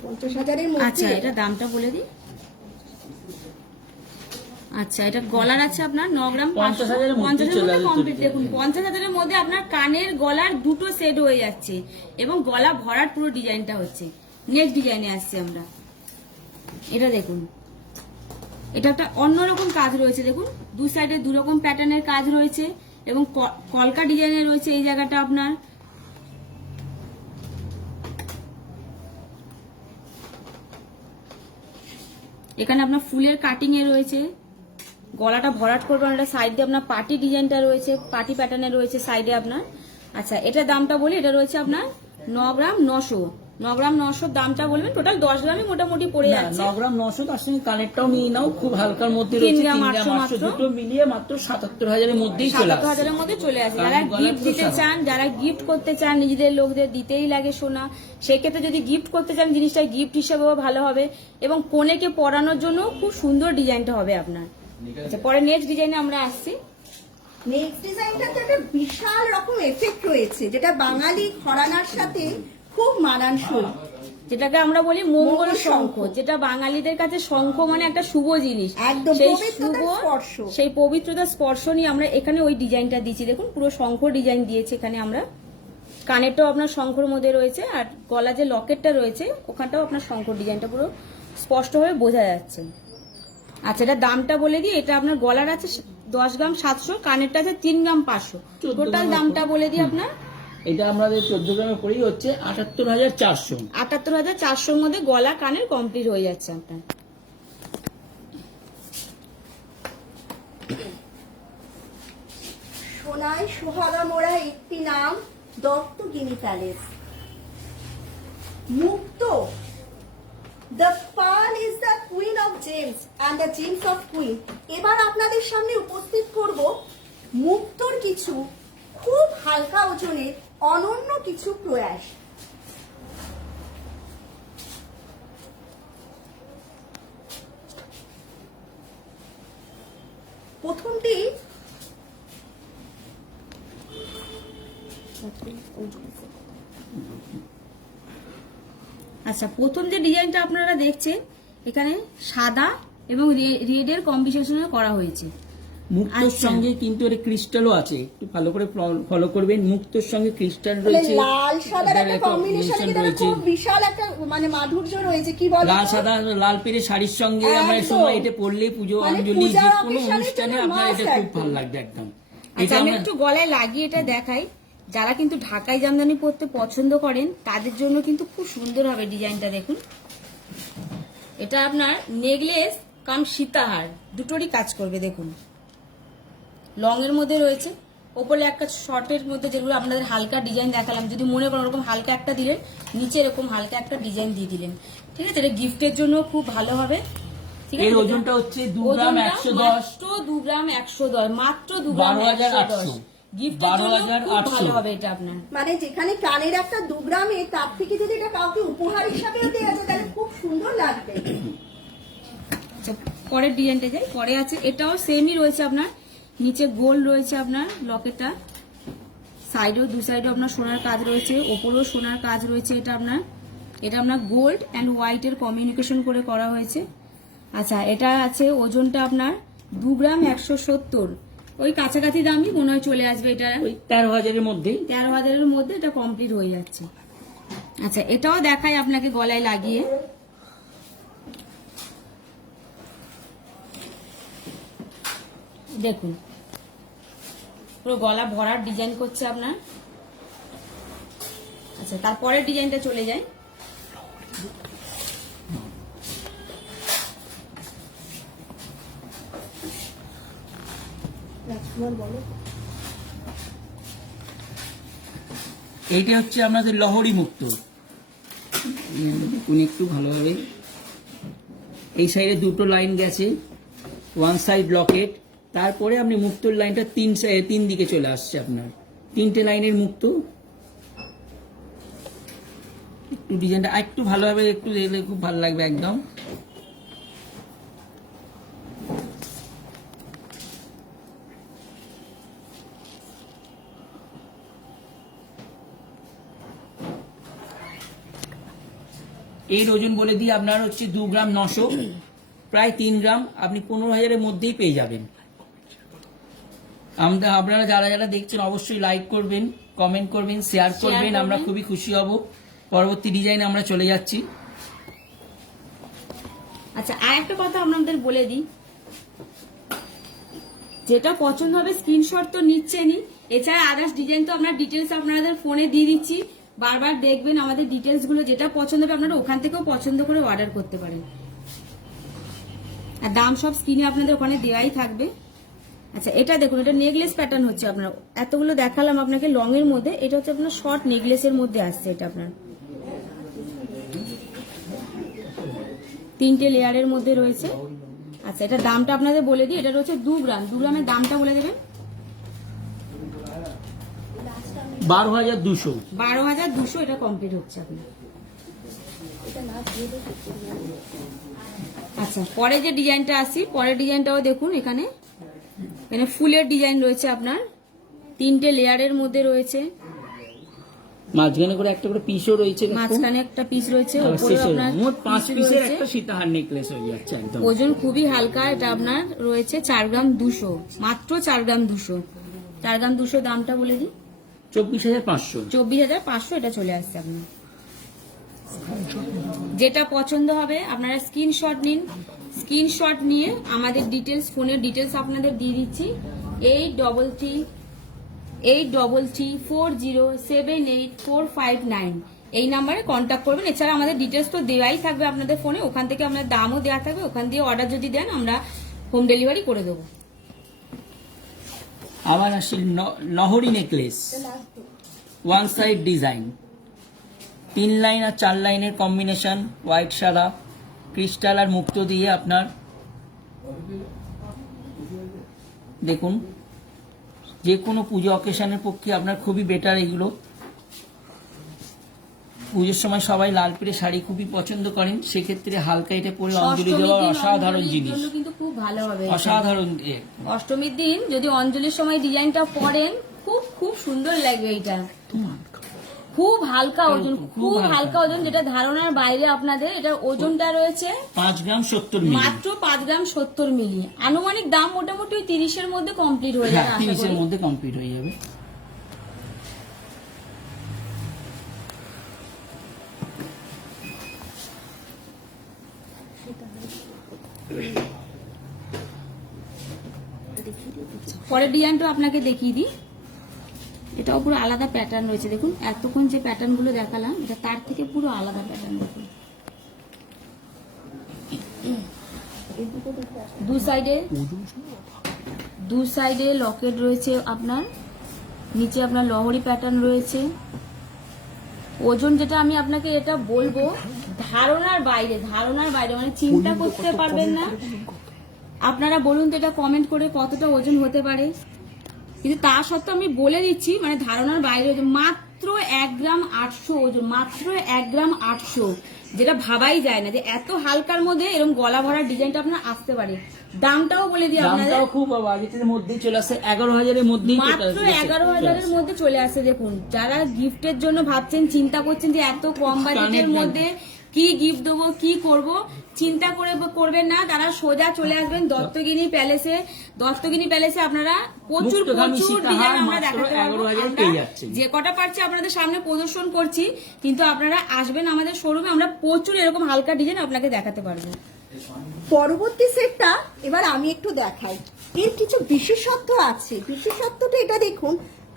50,000-এর আচ্ছা, মধ্যে এটা দামটা বলে দিই। আচ্ছা, এটা গলার আছে আপনার 9 গ্রাম 50,000-এর মধ্যে 50,000-এর চলে মধ্যে আসবে। কমপ্লিট। দেখুন 50,000-এর মধ্যে আপনার কানের গলার দুটো সেট হয়ে যাচ্ছে এবং গলা ভরার পুরো ডিজাইনটা হচ্ছে। নেক্সট ডিজাইনে আসছি আমরা। এটা দেখুন, এটা একটা অন্যরকম কাজ রয়েছে। দেখুন দুই সাইডে দু রকম প্যাটার্নের কাজ রয়েছে এবং কলকা ডিজাইনে রয়েছে এই জায়গাটা আপনার। এখানে আপনার ফুলের কাটিং এ রয়েছে, গলাটা ভরাট করবেন। এটা সাইডে আপনার পার্টি ডিজাইনটা রয়েছে, পার্টি প্যাটার্নে রয়েছে সাইডে আপনার। আচ্ছা, এটা দামটা বলি, এটা রয়েছে আপনার 9 গ্রাম 900। 9 গ্রাম 900 দামটা বলবেন, টোটাল 10 গ্রামই মোটামুটি পড়ে যাচ্ছে। 9 গ্রাম 900, তার সঙ্গে কানেরটাও নিয়ে নাও, খুব হালকার মধ্যে 3 রয়েছে। গ্রাম 3 গ্রাম 800 800 দুটো মিলিয়ে মাত্র 77,000-এর মধ্যেই চলে আসে। 77,000-এর মধ্যে চলে আসে। কারণ যারা গলার গিফট দিতে প্রসাদ। চান, যারা গিফট করতে চান, নিজেদের লোকদের দিতেই লাগে সোনা, সেক্ষেত্রে যদি গিফট করতে চান জিনিসটা গিফট হিসেবেও ভালো হবে এবং কনেকে পরানোর জন্য খুব সুন্দর ডিজাইনটা হবে আপনার। আচ্ছা, পরে নেক্সট ডিজাইনে আমরা আসছি। নেক্সট ডিজাইনটাতে একটা বিশাল রকম এফেক্ট রয়েছে, যেটা বাঙালি ঘরানার সাথে খুব মানানসই। যেটাকে আমরা বলি মঙ্গল মঙ্গল শঙ্খ, শঙ্খ। যেটা বাঙালিদের কাছে শঙ্খ মানে একটা শুভ জিনিস। একদম সেই পবিত্রতার শুভ, স্পর্শ। সেই পবিত্রতার স্পর্শ নিয়ে আমরা এখানে ওই ডিজাইনটা দিয়েছি। দেখুন পুরো শঙ্খ ডিজাইন দিয়েছে এখানে আমরা। কানেরটাও আপনার শঙ্খর মধ্যে রয়েছে আর গলা যে লকেটটা রয়েছে ওখানটাও আপনার শঙ্খ ডিজাইনটা পুরো স্পষ্টভাবে বোঝা যাচ্ছে। আচ্ছা, এটা দামটা বলে দিই। এটা আপনার গলার আছে 10 গ্রাম 700, কানেরটা আছে 3 গ্রাম 500। 14 টোটাল গ্রাম দামটা বলে দিই আপনার এটা আমাদের 14 গ্রামের পরেই হচ্ছে 78,400। 78,400-র মধ্যে গলা কানের কমপ্লিট হয়ে যাচ্ছে আপনার। সোনায় সোহাগা মোড়া একটি নাম, দত্তগিনি প্যালেস। মুক্ত, the pearl is the queen of gems and the gems of queen। এবার আপনাদের সামনে উপস্থিত করব মুক্তর কিছু খুব হালকা ওজনের অনন্য কিছু প্রয়াস। প্রথমটি আচ্ছা, প্রথম যে ডিজাইনটা আপনারা দেখছেন এখানে সাদা এবং রেডের কম্বিনেশনে করা হয়েছে। মুক্তোর আচ্ছা। সঙ্গে কিন্তু এর ক্রিস্টালও আছে, একটু ভালো করে ফলো করবেন। মুক্তোর সঙ্গে ক্রিস্টাল রয়েছে, লাল সাদার একটা এটার কম্বিনেশন combination রয়েছে। খুব বিশাল একটা মানে মাধুর্য রয়েছে, কি বলে লাল সাদা লাল পেরে শাড়ির সঙ্গে আমরা একদম। সময় এটা পরলে পুজো মানে অঞ্জলি পূজা যে কোনো occasion-এর অনুষ্ঠানে জন্য আপনার এটা must খুব একদম। ভালো লাগবে একদম। আচ্ছা, এটা আমি আমরা একটু গলায় লাগিয়ে এটা দেখাই। যারা কিন্তু ঢাকাই জামদানি পরতে পছন্দ করেন তাদের জন্য কিন্তু খুব সুন্দর হবে ডিজাইনটা। দেখুন, এটা আপনার নেকলেস কাম সীতাহার দুটোরই কাজ করবে। দেখুন লং এর মধ্যে রয়েছে, ওপরে একটা শর্টের মধ্যে যেগুলো আপনাদের হালকা ডিজাইন দেখালাম। যদি মনে করেন ওরকম হালকা একটা দিলেন, নিচে এরকম হালকা একটা ডিজাইন দিয়ে দিলেন, ঠিক আছে? এটা গিফটের জন্য খুব ভালো হবে। ঠিক আছে, এর ওজনটা হচ্ছে 2 গ্রাম ওজনটা 110, মাত্র 2 গ্রাম 110, মাত্র 2 গ্রাম 12,800 110। গিফটের জন্য খুব 12,800 ভালো হবে এটা আপনার। মানে যেখানে কানের একটা 2 গ্রামে, তার থেকে যদি এটা কাউকে উপহার হিসাবেও দেওয়া যায় তাহলে খুব সুন্দর লাগবে। আচ্ছা, পরের ডিজাইনটা যাই। পরে আছে, এটাও সেমই রয়েছে আপনার, নিচে গোল্ড রয়েছে আপনার লকেটটা, সাইডেও দু সাইডেও আপনার সোনার কাজ রয়েছে, ওপরেও সোনার কাজ রয়েছে। এটা আপনার গোল্ড অ্যান্ড হোয়াইটের কমিউনিকেশন করে করা হয়েছে। আচ্ছা, এটা আছে ওজনটা আপনার 2 গ্রাম 170, ওই কাছাকাছি দামই মনে হয় চলে আসবে। এটা ওই 13,000-এর মধ্যেই 13,000-এর মধ্যে এটা কমপ্লিট হয়ে যাচ্ছে। আচ্ছা, এটাও দেখাই আপনাকে গলায় লাগিয়ে। দেখুন পুরো গলা ভরার ডিজাইন করছে আপনার। আচ্ছা, তারপরের ডিজাইনটা চলে যায়। এইটা হচ্ছে আমাদের লহরী মুক্ত। দেখুন একটু ভালোভাবে, এই সাইডে দুটো লাইন গেছে, ওয়ান সাইড লকেট, তারপরে আপনি মুক্তোর লাইনটা তিন দিকে চলে আসছে আপনার, 3টে লাইনের মুক্ত। একটু ডিজাইনটা একটু ভালোভাবে একটু দেখলে খুব ভালো লাগবে একদম। এর ওজন বলে দিই আপনার হচ্ছে 2 গ্রাম 900, প্রায় 3 গ্রাম, আপনি 15,000-এর মধ্যেই পেয়ে যাবেন। আপনারা যারা যারা দেখছেন অবশ্যই লাইক করবেন, কমেন্ট করবেন, শেয়ার করবেন, আমরা খুবই খুশি হব। পরবর্তী ডিজাইনে আমরা চলে যাচ্ছি। আচ্ছা, আর একটা কথা আপনাদের বলে দিই, যেটা পছন্দ হবে স্ক্রিনশট তো নিচ্ছেনই, এছাড়া আদার্স ডিজাইন তো আমরা ডিটেলস আপনাদের ফোনে দিয়ে দিচ্ছি, বারবার দেখবেন আমাদের ডিটেলস গুলো, যেটা পছন্দ হবে আপনারা ওখান থেকেও পছন্দ করে অর্ডার করতে পারেন। আর দাম সব স্ক্রিনে আপনাদের ওখানে দেওয়াই থাকবে। আচ্ছা, এটা দেখুন, এটা নেকলেস প্যাটার্ন হচ্ছে আপনার, এতগুলো দেখালাম আপনাকে লং এর মধ্যে, এটা হচ্ছে আপনার শর্ট নেকলেসের মধ্যে আসছে। এটা আপনার 3টে লেয়ারের মধ্যে রয়েছে। আচ্ছা, এটা দামটা আপনাদের বলে দিই, এটা রয়েছে 2 গ্রাম। 2 গ্রামের দামটা বলে দেবেন। 12,200। 12,200 এটা কমপ্লিট হচ্ছে আপনার। আচ্ছা, পরে যে ডিজাইনটা আসি, পরের ডিজাইনটাও দেখুন, এখানে ফুলের ডিজাইন রয়েছে আপনার, 3টে লেয়ারের মধ্যে রয়েছে, মাঝখানে করে একটা করে পিসও রয়েছে, মাঝখানে একটা পিস রয়েছে, উপরে আপনার মোট 5 পিসের একটা সীতাহার নেকলেস হয়ে যাচ্ছে একদম। ওজন খুবই হালকা, এটা আপনার রয়েছে 4 গ্রাম 200, মাত্র 4 গ্রাম 200। 4 গ্রাম 200 দামটা বলে দিই, 24,500। 24,500 এটা চলে আসছে আপনার। যেটা পছন্দ হবে আপনারা স্ক্রিনশট নিন, স্ক্রিনশট নিয়ে আমাদের ডিটেলস, ফোনের ডিটেলস আপনাদের দিয়ে দিচ্ছি, 8334078459 এই নাম্বারে কন্ট্যাক্ট করবেন। এছাড়া আমাদের ডিটেলস তো দেওয়াই থাকবে আপনাদের ফোনে, ওখান থেকে আপনার দামও দেওয়া থাকবে, ওখান দিয়ে অর্ডার যদি দেন আমরা হোম ডেলিভারি করে দেবো। আবার আসি লহরী necklace, one side design, 3 line আর 4 লাইনের কম্বিনেশন, হোয়াইট সাদা ক্রিস্টাল আর মুক্ত দিয়ে আপনার দেখুন, যে কোনো পুজো অকেশনের পক্ষে আপনার খুবই বেটার। এগুলো পুজোর সময় সবাই লাল পেরে শাড়ি খুবই পছন্দ করেন, সেক্ষেত্রে হালকা এটা পরে অঞ্জলি দেওয়ার অসাধারণ জিনিস, কিন্তু খুব ভালো হবে, অসাধারণ। অষ্টমীর দিন যদি অঞ্জলির সময় ডিজাইনটা পরেন খুব খুব সুন্দর লাগবে। এটা খুব হালকা ওজন, খুব হালকা ওজন, যেটা ধারণার বাইরে আপনাদের। এটা ওজনটা রয়েছে 5 গ্রাম 70 মিলি, মাত্র 5 গ্রাম 70 মিলি। আনুমানিক দাম মোটামুটি 30-এর মধ্যে কমপ্লিট হয়ে যাবে, 30-এর মধ্যে কমপ্লিট হয়ে যাবে। পরের ডিজাইনটা আপনাকে দেখিয়ে দিই, এটাও পুরো আলাদা প্যাটার্ন রয়েছে। দেখুন, এতক্ষণ যে প্যাটার্ন গুলো দেখালাম এটা তার থেকে পুরো আলাদা প্যাটার্ন। দেখুন, দু সাইডে লকেট রয়েছে আপনার, নিচে আপনার লহরী প্যাটার্ন রয়েছে। ওজন যেটা আমি আপনাকে এটা বলবো ধারণার বাইরে, মানে চিন্তা করতে পারবেন না। আপনারা বলুন তো এটা কমেন্ট করে কতটা ওজন হতে পারে, কিন্তু তা সত্ত্বেও আমি বলে দিচ্ছি, মানে ধারণার বাইরে ওজন মাত্র 1 গ্রাম 800 ওজন, মাত্র 1 গ্রাম 800, যেটা ভাবাই যায় না যে এত হালকার মধ্যে এরকম গলা ভরার ডিজাইনটা আপনার আসতে পারে। দামটাও বলে দিই আপনাদের, দামটাও খুব বাজেটের মধ্যেই চলে আসে, 11,000-এর মধ্যেই, মাত্র 11,000-এর মধ্যে চলে আসে। দেখুন, যারা গিফটের জন্য ভাবছেন, চিন্তা করছেন যে এত কম বাজেটের মধ্যে কি গিফট দেবো, কি করব, চিন্তা করবেন না, তারা সোজা চলে আসবেন দত্তগিনি প্যালেসে। দত্তগিনি প্যালেসে আপনারা প্রচুর ডিজাইন আমরা দেখাতে পারবো, যে কটা পারছি আপনাদের সামনে প্রদর্শন করছি, কিন্তু আপনারা আসবেন আমাদের শোরুমে, আমরা প্রচুর এরকম হালকা ডিজাইন আপনাকে দেখাতে পারবো। পরবর্তী সেটটা এবার আমি একটু দেখাই। এর কিছু বিশেষত্ব আছে। বিশেষত্বটা এটা দেখুন,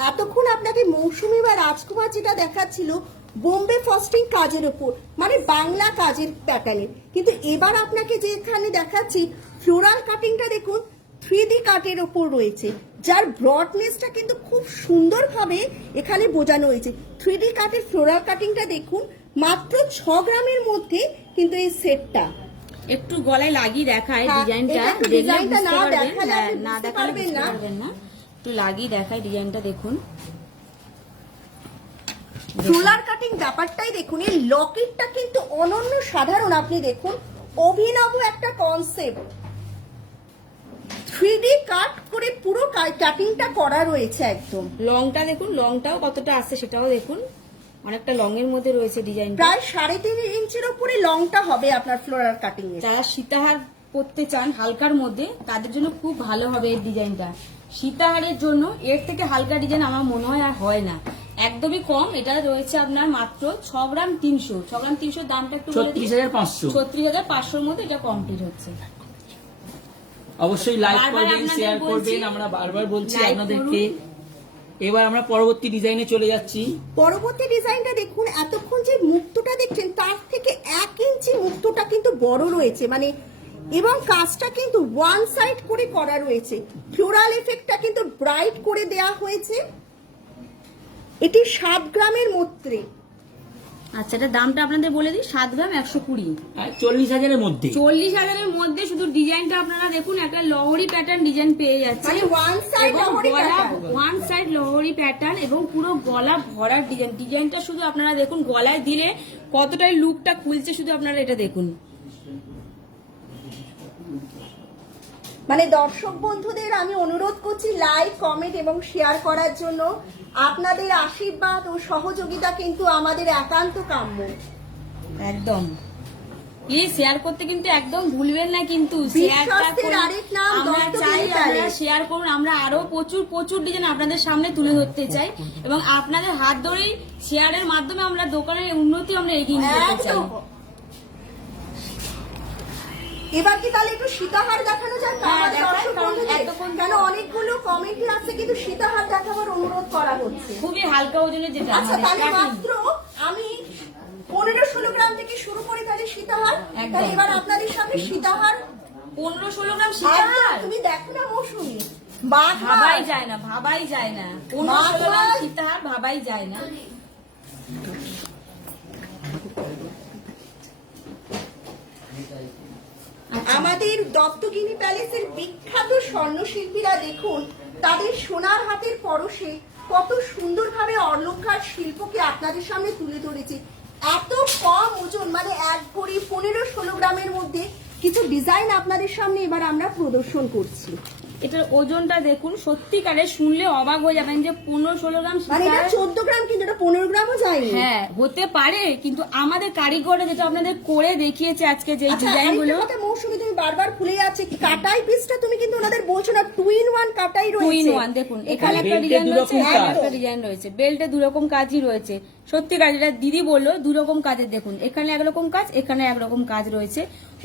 এতক্ষণ আপনাকে মৌসুমী বা রাজকুমার যেটা দেখাচ্ছিল বোম্বে ফস্টিং কাজের ওপর, মানে বাংলা কাজের প্যাটার্নের, কিন্তু এবার আপনাকে যেখানে দেখাচ্ছি ফ্লোরাল কাটিংটা দেখুন 3D কাটের ওপর রয়েছে, যার ব্রডনেসটা কিন্তু খুব সুন্দরভাবে এখানে বোঝানো হয়েছে। 3D কাটের ফ্লোরাল কাটিংটা দেখুন, মাত্র 6 গ্রামের মধ্যে কিন্তু এই সেটটা। একটু গলায় লাগিয়ে দেখায় হ্যাঁ, ডিজাইনটা, এটা একটু দেখলে ডিজাইনটা বুঝতে না পারবেন। দেখালে হ্যাঁ, আপনি না বুঝতে দেখালে পারবেন বুঝতে না। পারবেন না। একটু লাগিয়ে দেখায় ডিজাইনটা দেখুন। ফ্লোরাল কাটিং ব্যাপারটাই দেখুন, এই লকেটটা কিন্তু অনন্য সাধারণ। আপনি দেখুন, অভিনব একটা কনসেপ্ট, 3D কাট করে পুরো কাটিংটা করা রয়েছে একদম। লংটা দেখুন, লংটাও কতটা আসছে সেটাও দেখুন, অনেকটা লং এর মধ্যে রয়েছে ডিজাইনটা। প্রায় 3.5 ইঞ্চির উপরে লংটা হবে আপনার ফ্লোরাল কাটিং এর। যারা সীতাহার পরতে চান হালকার মধ্যে, তাদের জন্য খুব ভালো হবে এই ডিজাইনটা। সীতাহারের জন্য এর থেকে হালকা ডিজাইন আমার মনে হয় আর হয় না, একদমই কম। এটা রয়েছে আপনার মাত্র 6 গ্রাম 300। 6 গ্রাম 300 দামটা একটু বলে দিই। 36,500। 36,500 এর মধ্যে এটা কমপ্লিট হচ্ছে। অবশ্যই লাইক বারবার করবেন, আপনাদের শেয়ার বলছি, করবেন, আমরা বারবার বলছি like আপনাদেরকে। করুন। এবার আমরা পরবর্তী ডিজাইনে চলে যাচ্ছি। পরবর্তী ডিজাইনটা দেখুন, এতক্ষণ যে মুক্তটা দেখছেন তার থেকে 1 ইঞ্চি মুক্তটা কিন্তু বড় রয়েছে, মানে এবং কাজটা কিন্তু ওয়ান সাইড করে করা রয়েছে। ফ্লোরাল এফেক্টটা কিন্তু ব্রাইট করে দেয়া হয়েছে। এটি 7 গ্রামের মধ্যে। আচ্ছা, এটা দামটা আপনাদের বলে দিই, 7 গ্রাম 120। আর 40,000-এর মধ্যে। 40,000-এর মধ্যে শুধু ডিজাইনটা আপনারা দেখুন, একটা লহরি প্যাটার্ন ডিজাইন পেয়ে যাচ্ছে, মানে ওয়ান সাইড লহরি প্যাটার্ন। ওয়ান সাইড লহরি প্যাটার্ন এবং পুরো গলা ভরার ডিজাইন। ডিজাইনটা শুধু আপনারা দেখুন, গলায় দিলে কতটাই লুকটা খুলছে, শুধু আপনারা এটা দেখুন। মানে দর্শক বন্ধুদের আমি অনুরোধ করছি লাইক, কমেন্ট এবং শেয়ার করার জন্য। আপনাদের আশীর্বাদ ও সহযোগিতা কিন্তু আমাদের একান্ত কাম্য। একদম এই শেয়ার করতে কিন্তু একদম ভুলবেন না, কিন্তু বিশ্বস্তের আরেক নাম আমরা চাই দত্তগিরি আপনারা প্যালেস। শেয়ার করুন। আমরা আরো প্রচুর প্রচুর ডিজাইন আপনাদের সামনে তুলে ধরতে চাই এবং আপনাদের হাত ধরেই শেয়ারের মাধ্যমে আমরা দোকানের উন্নতি আমরা এগিয়ে নিয়ে যেতে চাই। একদম। এবার কি তাহলে একটু সীতাহার দেখানো যায় হ্যাঁ, আমার দেখান, দর্শক কারণ বন্ধুদের? এতক্ষণ- কেন অনেকগুলো কমেন্টই আছে, কিন্তু সীতাহার দেখাবার অনুরোধ করা হচ্ছে। খুবই হালকা ওজনের যেটা আচ্ছা, আমাদের তাহলে packing। মাত্র আমি 15-16 গ্রাম থেকে শুরু করি তাহলে সীতাহার। একদম। তাহলে এবার আপনাদের সামনে সীতাহার। 15-16 গ্রাম একদম, সীতাহার তুমি দেখো না মৌসুমী, বাঘ ভাবাই মাছ। যায় না, ভাবাই যায় না। 15-16 মাছ। গ্রাম সীতাহার ভাবাই যায় না। আমাদের দত্তগিরি প্যালেসের বিখ্যাত স্বর্ণশিল্পীরা দেখুন তাদের সোনার হাতের পরশে কত সুন্দরভাবে অলংকার শিল্পকে আপনাদের সামনে তুলে ধরেছে। এত কম ওজন, মানে 1 ভরি 15-16 গ্রামের মধ্যে কিছু ডিজাইন আপনাদের সামনে এবার আমরা প্রদর্শন করছি। এটার ওজনটা দেখুন, সত্যিকারে শুনলে অবাক হয়ে যাবেন যে 15-16 গ্রাম মানে এটা সীতাহার। 14 গ্রাম, কিন্তু এটা 15 গ্রামও যায়নি। হ্যাঁ, হতে পারে, কিন্তু আমাদের কারিগররা যেটা আপনাদের করে দেখিয়েছে আজকে যে আচ্ছা, ডিজাইন গুলো, আরেকটা কথা মৌসুমী, তুমি বারবার ভুলে যাচ্ছে কাটাই পিসটা তুমি কিন্তু ওনাদের বলছো না, 2 in 1 কাটাই 2 রয়েছে। in 1 দেখুন, এখানে একটা বেল্টে ডিজাইন দুরকম রয়েছে, এখানে কাজ। একটা ডিজাইন রয়েছে, বেল্টে দুরকম কাজই রয়েছে। সত্যিকার যেটা দিদি বললো, দুরকম কাজের দেখুন, এখানে একরকম কাজ, এখানে একরকম কাজ রয়েছে।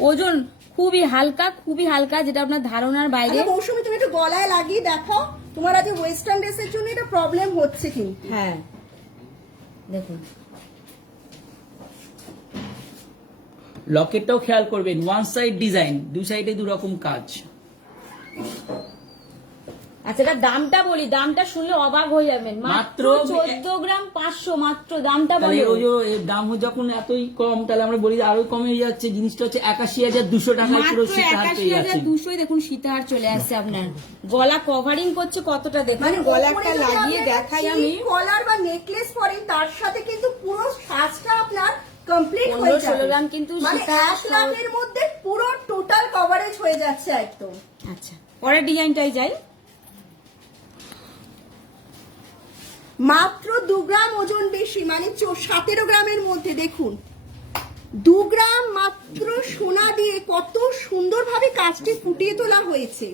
ওজন খুবই হালকা, খুবই হালকা, যেটা আপনার ধারণার বাইরে। আচ্ছা মৌসুমী, তুমি একটু গলায় লাগিয়ে দেখো, তোমার আজ ওয়েস্টার্ন ড্রেসের জন্য এটা প্রবলেম হচ্ছে কিন্তু। হ্যাঁ দেখুন, লকেটটাও খেয়াল করবেন, ওয়ান সাইড ডিজাইন, দুই সাইডে দু রকম কাজ। আচ্ছা এটা দামটা বলি, দামটা শুনলে অবাক হয়ে যাবেন, মাত্র মাত্র 14 গ্রাম 500, মাত্র দামটা তাহলে বলো। ওই যে এর দাম যখন এতই কম, তাহলে আমরা বলি যে আরো কমে যাচ্ছে। জিনিসটা হচ্ছে 81,200 টাকায় পুরো মাত্র সীতাহার পেয়ে যাচ্ছেন। 81,200 দেখুন সীতাহার চলে আসছে আপনার। গলা কভারিং করছে কতটা দেখুন, মানে গলা ওপরে একটা যদি লাগিয়ে আপনারা দেখাই চিক আমি। কলার বা নেকলেস পরেন, তার সাথে কিন্তু পুরো সাজটা আপনার কমপ্লিট হয়ে 15-16 যাবে। গ্রাম কিন্তু মানে সীতাহার 1 লাখের মধ্যে পুরো টোটাল কভারেজ হয়ে যাচ্ছে একদম। আচ্ছা, পরের ডিজাইনটাই যাই। মাত্র 2 গ্রাম ওজন বেশি, মানে 17 গ্রামের মধ্যে দেখুন 2 গ্রাম মাত্র সোনা দিয়ে কত সুন্দরভাবে কাজটি ফুটিয়ে তোলা হয়েছে।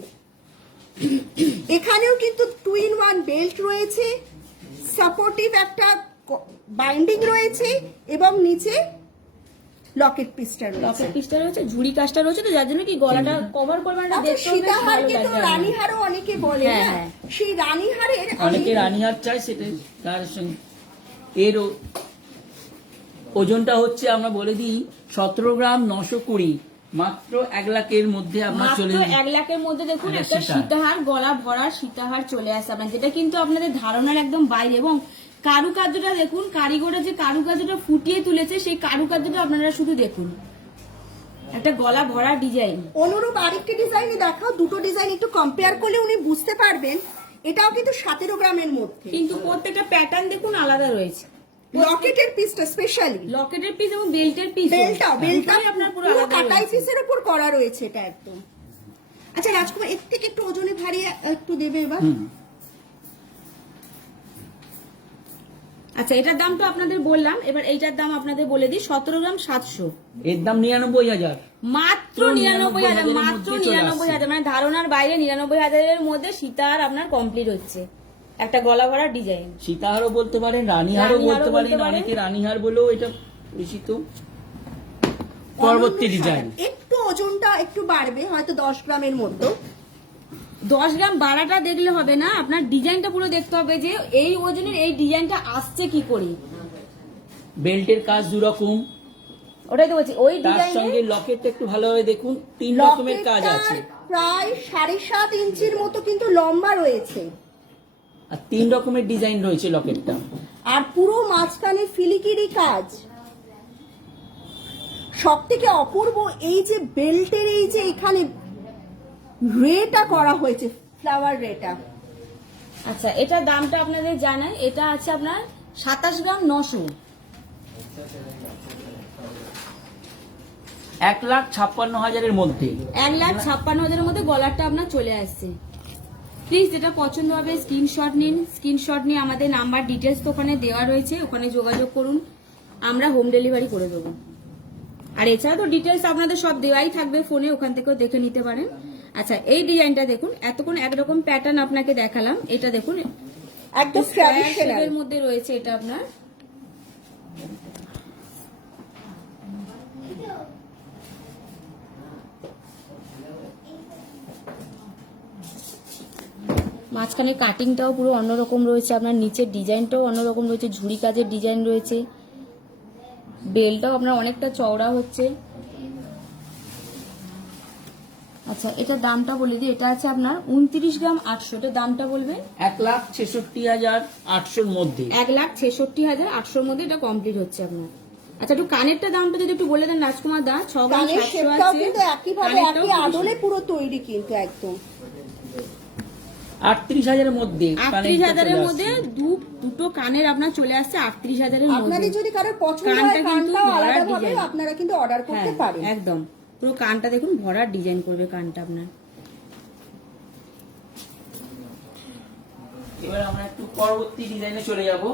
এখানেও কিন্তু 2 in 1 বেল্ট রয়েছে, সাপোর্টিভ একটা বাইন্ডিং রয়েছে এবং নিচে লকেট পিসটা রয়েছে। লকেট পিসটা রয়েছে, ঝুড়ি কাজটা রয়েছে, তো যার জন্য কি গলাটা কভার করবে না, আচ্ছা, দেখতেও বেশ ভালো সীতাহারকে তো লাগবে। রানীহারও অনেকে বলে, হ্যাঁ, না? হ্যাঁ। সেই রানীহারের অনেকে রানীহার চায়, সেটা তার সঙ্গে এর ওজনটা হচ্ছে আমরা বলে দিই 17 গ্রাম 920, মাত্র 1 লাখের মধ্যে আপনার মাত্র চলে 1 লাখের মধ্যে দেখুন একটা একটা সীতাহার। সীতাহার, গলা ভরা সীতাহার চলে আসছে আপনার, যেটা কিন্তু আপনাদের ধারণার একদম বাইরে। এবং কারুকার্যটা দেখুন, কারিগররা যে কারুকার্যটা ফুটিয়ে তুলেছে, সেই কারুকার্যটা আপনারা শুধু দেখুন, একটা গলা ভরা ডিজাইন। অনুরূপ আরেকটি ডিজাইনই দেখাও, দুটো ডিজাইন একটু কম্পেয়ার করলে উনি বুঝতে পারবেন। এটাও কিন্তু 17 গ্রামের মধ্যে। কিন্তু প্রত্যেকটা প্যাটার্ন দেখুন আলাদা রয়েছে, লকেটের পিসটা স্পেশালি, লকেটের পিস এবং বেল্টের পিস, বেলটা আপনার পুরো পুরো আলাদা কাটাই রয়েছে। পিসের উপর করা রয়েছে এটা একদম। আচ্ছা রাজকুমার, এর থেকে একটু ওজনে ভারী একটু দেবে এবার। আচ্ছা, এটার দাম তো আপনাদের বললাম, এবার এইটার দাম আপনাদের বলে দিই, 17 গ্রাম 700, এর দাম 99,000। মাত্র 99,000, মাত্র 99,000, মানে ধারণার বাইরে 99,000-এর মধ্যে সীতাহার আপনার কমপ্লিট হচ্ছে, একটা গলা ভরা ডিজাইন। সীতাহারও বলতে পারেন, রানীহারও বলতে পারেন, অনেকে রানীহার বলেও এটা পরিচিত। পরবর্তী ডিজাইন, একটু ওজনটা একটু বাড়বে, হয়তো 10 গ্রামের মতো। 10 গ্রাম বাড়াটা দেখলে হবে না, আপনার ডিজাইনটা পুরো দেখতে হবে যে এই ওজনের এই ডিজাইনটা আসছে কি করে। বেল্টের কাজ 2 রকম, ওটাই তো বলছি, ওই তার ডিজাইনে সঙ্গে লকেটটা একটু ভালোভাবে দেখুন, 3 রকমের কাজ আছে, প্রায় 7.5 ইঞ্চির মতো কিন্তু লম্বা রয়েছে, আর 3 রকমের ডিজাইন রয়েছে লকেটটা। আর পুরো মাঝখানে ফিলিকিরি কাজ। সব থেকে অপূর্ব এই যে বেল্টের এই যে এখানে রেটা করা হয়েছে, ফ্লাওয়ার রেটা। আচ্ছা, এটার দামটা আপনাদের জানাই, এটা আছে আপনার 27 গ্রাম 900, 1,56,000-এর মধ্যে। 1,56,000-এর মধ্যে গলারটা আপনার চলে আসছে। প্লিজ যেটা পছন্দ হবে স্ক্রিনশট নিন, স্ক্রিনশট নিয়ে আমাদের নাম্বার ডিটেলস তো ওখানে দেওয়া রয়েছে, ওখানে যোগাযোগ করুন, আমরা হোম ডেলিভারি করে দেবো। আর এছাড়া তো ডিটেলস আপনাদের সব দেওয়াই থাকবে ফোনে, ওখান থেকেও দেখে নিতে পারেন। আচ্ছা, এই ডিজাইনটা দেখুন, এতক্ষণ একরকম প্যাটার্ন আপনাকে দেখালাম, এটা দেখুন একদম স্কয়ার ট্র্যাডিশনাল। শেপের মধ্যে রয়েছে এটা আপনার। মাঝখানে কাটিংটাও পুরো অন্যরকম রয়েছে, আপনার নিচের ডিজাইনটাও অন্যরকম রয়েছে, ঝুড়ি কাজের ডিজাইন রয়েছে, বেলটাও আপনার অনেকটা চওড়া হচ্ছে। আচ্ছা, এটার দামটা বলে দিই, এটা আছে আপনার 29 গ্রাম 800, এটার দামটা বলবেন। 1,66,800-র মধ্যে, 1,66,800-র মধ্যে এটা কমপ্লিট হচ্ছে আপনার। আচ্ছা, একটু কানেরটা দামটা যদি একটু বলে দেন রাজকুমার দা। 6 গ্রাম কানের 700 শেপটাও আছে, কিন্তু একইভাবে কানেরটাও একই আদলে পুরো তৈরি কিন্তু একদম। 38,000-এর মধ্যে, 38,000-এর মধ্যে দুটো কানের আপনার চলে আসছে 38,000-এর মধ্যে। আপনাদের যদি কারোর পছন্দ হয় কানটা কিন্তু কানটাও ভরা আলাদা ভাবে ডিজাইন। আপনারা কিন্তু অর্ডার করতে হ্যাঁ, পারেন। একদম পুরো কানটা দেখুন ভরা ডিজাইন করবে কানটা আপনার। এবার আমরা একটু পরবর্তী ডিজাইনে চলে যাব।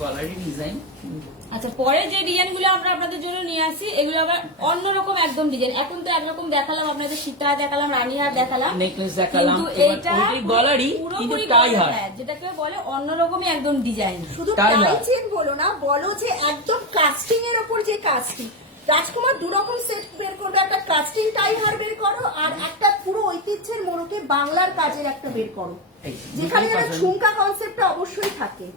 গলারি ডিজাইন। আচ্ছা, পরে যে ডিজাইনগুলো আমরা আপনাদের জন্য নিয়ে আসি, এগুলো আবার অন্যরকম একদম ডিজাইন। এখন তো একরকম দেখালাম আপনাদের, সীতা দেখালাম, রানীহার দেখালাম, নেকলেস দেখালাম, কিন্তু এবার এইটা ওইটাই গলারি, কিন্তু পুরোপুরি টাই গলা, হার। হ্যাঁ, যেটাকে বলে অন্যরকমই একদম ডিজাইন। শুধু তাই না? টাই চেন বলো না, বলো যে একদম কাস্টিং এর উপর যে কাস্টিং। রাজকুমার 2 রকম সেট বের করবে, একটা কাস্টিং টাই হার বের করো, আর একটা পুরো ঐতিহ্যের মোড়কে বাংলার কাজের একটা বের করো, যেখানে একটা ঝুমকা কনসেপ্টটা অবশ্যই থাকে।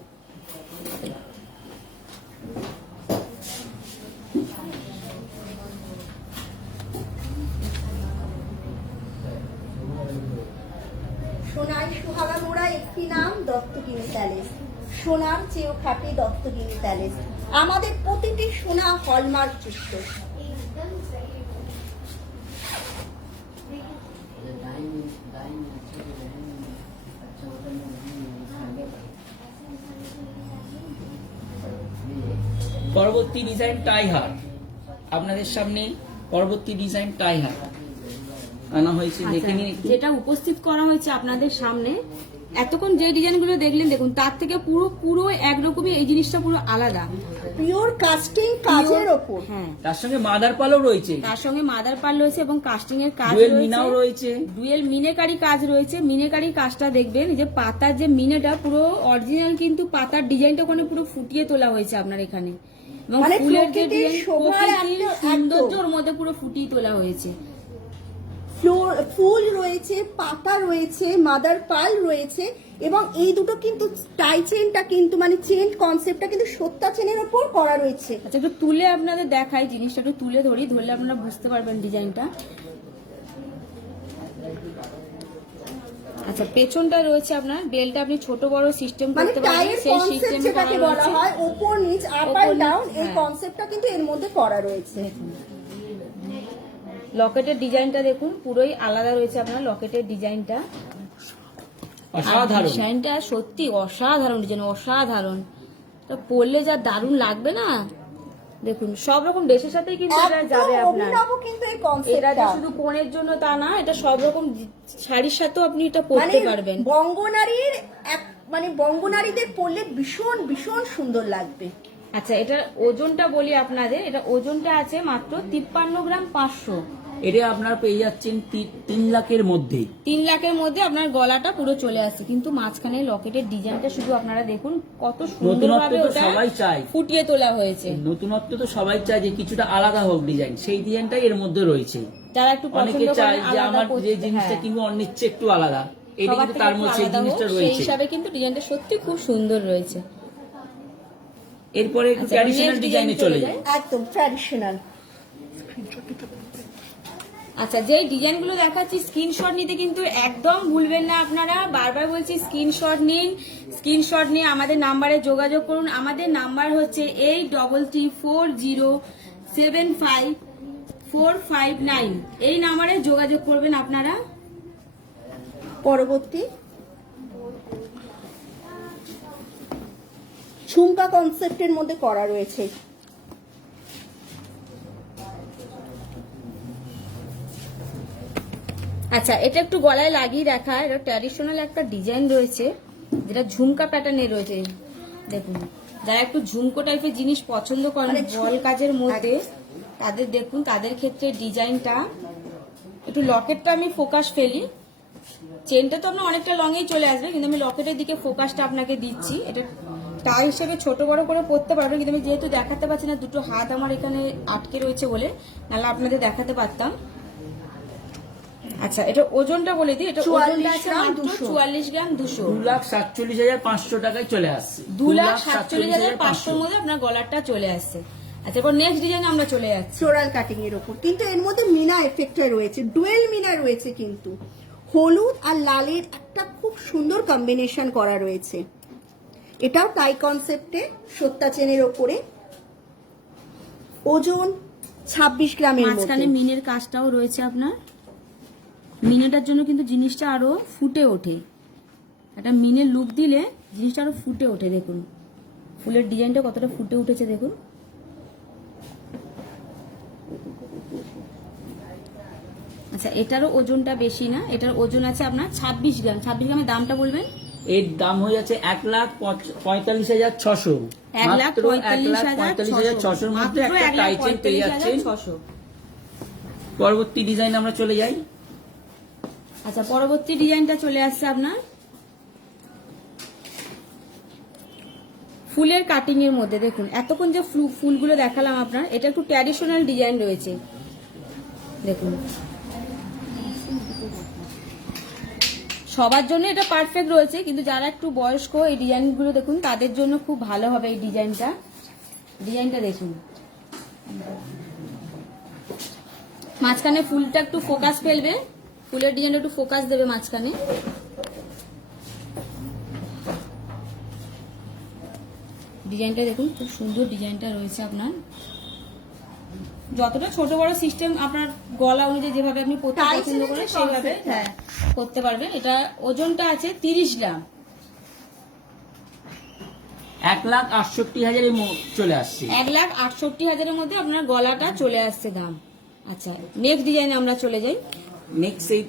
সোনায় সুহাগা মোড়া একটি নাম, দত্তগিরি প্যালেস। সোনার চেয়েও খাটে দত্তগিরি প্যালেস। আমাদের প্রতিটি সোনা হলমার্ক যুক্ত। পরবর্তী ডিজাইন টাই হার, আপনাদের সামনে পরবর্তী ডিজাইন টাই হার আনা হয়েছে, দেখে নিন একটু। যেটা উপস্থিত করা হয়েছে আপনাদের সামনে, এতক্ষণ যে ডিজাইনগুলো দেখলেন দেখুন তার থেকে পুরো পুরো একরকমই এই জিনিসটা পুরো আলাদা। পিওর কাস্টিং কাজের ওপর। হ্যাঁ, তার সঙ্গে মাদার পালও রয়েছে, তার সঙ্গে মাদার পাল রয়েছে এবং কাস্টিং এর কাজ ডুয়েল রয়েছে, মিনাও রয়েছে। ডুয়েল মিনেকারি কাজ রয়েছে। মিনেকারি কাজটা দেখবেন, এই যে পাতার যে মিনেটা পুরো অরিজিনাল, কিন্তু পাতার ডিজাইনটা ওখানে পুরো ফুটিয়ে তোলা হয়েছে আপনার এখানে, এবং মানে ফুলের যে প্রকৃতির ডিজাইন, শোভার প্রকৃতির একদম- সৌন্দর্য ওর মধ্যে পুরো ফুটিয়ে তোলা হয়েছে। ফুল রয়েছে, পাতা রয়েছে, মাদার পাল রয়েছে, এবং এই দুটো কিন্তু টাই চেনটা কিন্তু মানে চেন কনসেপ্টটা কিন্তু সত্তা চেনের উপর করা রয়েছে। আচ্ছা, একটু তুলে আপনাদের দেখাই, জিনিসটা একটু তুলে ধরলে আপনারা বুঝতে পারবেন ডিজাইনটা। আচ্ছা, পেছনটা রয়েছে আপনার বেলটা, আপনি ছোট বড় সিস্টেম মানে করতে পারবেন, টাইয়ের সেই কনসেপ্ট সিস্টেমে যেটাকে করা বলা রয়েছে। হয় উপর নিচ আপ উপর এন্ড নিচ, ডাউন, এই হ্যাঁ। কনসেপ্টটা কিন্তু এর মধ্যে করা রয়েছে। লকেটের ডিজাইনটা দেখুন পুরোই আলাদা রয়েছে আপনার লকেটের ডিজাইনটা। অসাধারণ। ডিজাইনটা সত্যি অসাধারণ ডিজাইন, অসাধারণ। তো পরলে যা দারুণ লাগবে না, দেখুন সব রকম ড্রেসের সাথেই কিন্তু এটা একদম যাবে আপনার। অভিনব কিন্তু এই এটা যে কনসেপ্টটা। শুধু কোণের জন্য তা না, এটা সব রকম শাড়ির সাথেও আপনি এটা মানে পরতে পারবেন। বঙ্গনারীর মানে বঙ্গনারীদের পরলে ভীষণ ভীষণ সুন্দর লাগবে। আচ্ছা, এটার ওজনটা বলি আপনাদের, এটা ওজনটা আছে মাত্র 53 গ্রাম 500। এটা আপনারা পেয়ে যাচ্ছেন 3 লাখের মধ্যে। 3 লাখের মধ্যে আপনার গলাটা পুরো চলে আসছে, কিন্তু মাঝখানে লকেটের ডিজাইনটা শুধু আপনারা দেখুন কত সুন্দরভাবে নতুনত্ব তো ওটা সবাই চায়। ফুটিয়ে তোলা হয়েছে। নতুনত্ব তো সবাই চায় যে কিছুটা আলাদা হোক ডিজাইন, সেই ডিজাইনটাই এর মধ্যে রয়েছে। যারা একটু অনেকে পছন্দ চায় করেন যে আলাদা আমার করতে, যে জিনিসটা হ্যাঁ, কিংবা অন্যের চেয়ে একটু আলাদা, এটা সবার কিন্তু থেকে তার একটু মধ্যে সেই আলাদা জিনিসটা হোক, সেই রয়েছে। হিসাবে কিন্তু ডিজাইনটা সত্যি খুব সুন্দর রয়েছে। এরপরে একটু আচ্ছা, ট্র্যাডিশনাল next ডিজাইনে design চলে চলে যায়। একদম ট্র্যাডিশনাল। আচ্ছা, যেই ডিজাইনগুলো দেখাচ্ছি স্ক্রিনশট নিতে কিন্তু একদম ভুলবেন না আপনারা। বারবার বলছি স্ক্রিনশট নিন, স্ক্রিনশট নিয়ে আমাদের নাম্বারে যোগাযোগ করুন। আমাদের নাম্বার হচ্ছে 8340754559। এই নাম্বারে যোগাযোগ করবেন আপনারা। পরবর্তী ঝুমকা কনসেপ্টের মধ্যে করা রয়েছে। আচ্ছা, এটা একটু গলায় লাগিয়ে দেখা, এটা ট্র্যাডিশনাল একটা ডিজাইন রয়েছে যেটা ঝুমকা প্যাটার্নের রয়েছে। দেখুন, যারা একটু ঝুমকো টাইপের জিনিস পছন্দ করেন মানে বল কাজের মধ্যে, তাদের দেখুন, তাদের ক্ষেত্রে ডিজাইনটা একটু, লকেটটা আমি ফোকাস ফেলি, চেনটা তো আপনার অনেকটা লংয়েই চলে আসবে, কিন্তু আমি লকেটের দিকে ফোকাসটা আপনাকে দিচ্ছি। এটা টাই হিসেবে ছোট বড় করে পরতে পারবেন, কিন্তু আমি যেহেতু দেখাতে পারছি না, দুটো হাত আমার এখানে আটকে রয়েছে বলে, নাহলে আপনাদের দেখাতে পারতাম। আচ্ছা, এটা ওজনটা বলে দিই, এটা 44 ওজনটা আছে গ্রাম মাত্র 200 44 গ্রাম 200। 2,47,500 টাকায় চলে আসছে। 2,47,500 মধ্যে আপনার গলারটা চলে আসছে। আচ্ছা, এবার নেক্সট ডিজাইন আমরা চলে যাচ্ছি। ফ্লোরাল কাটিং এর উপর, কিন্তু এর মধ্যে মিনা এফেক্টটা রয়েছে, ডুয়েল মিনা রয়েছে, কিন্তু হলুদ আর লালের একটা খুব সুন্দর কম্বিনেশন করা রয়েছে। এটাও টাই কনসেপ্টে সত্তা চেনের ওপরে, ওজন 26 গ্রামের মাঝখানে মধ্যে। মিনের কাজটাও রয়েছে আপনার। মিনেটার জন্য কিন্তু জিনিসটা আরো ফুটে ওঠে, একটা মিনের লুক দিলে জিনিসটা আরো ফুটে ওঠে। দেখুন ফুলের ডিজাইনটা কতটা ফুটে উঠেছে দেখুন। আচ্ছা, এটারও ওজনটা বেশি না, এটার ওজন আছে আপনার 26 গ্রাম। 26 গ্রামের দামটা বলবেন? এর দাম হয়ে যাচ্ছে 1,45,600। 1,45,600 মধ্যে একটা টাই চেন পেয়ে যাচ্ছেন। 1,45,600। পরবর্তী ডিজাইন আমরা চলে যাই। আচ্ছা, পরবর্তী ডিজাইনটা চলে আসছে আপনার ফুলের কাটিং এর মধ্যে। দেখুন, এতক্ষণ যে ফুলগুলো দেখালাম আপনার, এটা একটু ট্র্যাডিশনাল ডিজাইন রয়েছে। দেখুন, সবার জন্য এটা পারফেক্ট রয়েছে, কিন্তু যারা একটু বয়স্ক এই ডিজাইনগুলো দেখুন তাদের জন্য খুব ভালো হবে এই ডিজাইনটা। ডিজাইনটা দেখুন, মাঝখানে ফুলটা একটু ফোকাস ফেলবে, ফুলের ডিজাইনটা একটু ফোকাস দেবে মাঝখানে। ডিজাইনটা দেখুন, খুব সুন্দর ডিজাইনটা রয়েছে আপনার। যতটা ছোট বড় সিস্টেম আপনার গলা অনুযায়ী যেভাবে আপনি পড়তে টাই পছন্দ করেন চেনের সেইভাবে concept, হ্যাঁ করতে পারবেন। এটা ওজনটা আছে 30 গ্রাম। 1,68,000 চলে আসছে। 1,68,000 মধ্যে আপনার গলাটা চলে আসছে দাম। আচ্ছা, নেক্সট ডিজাইনে আমরা চলে যাই। নেক্সট এই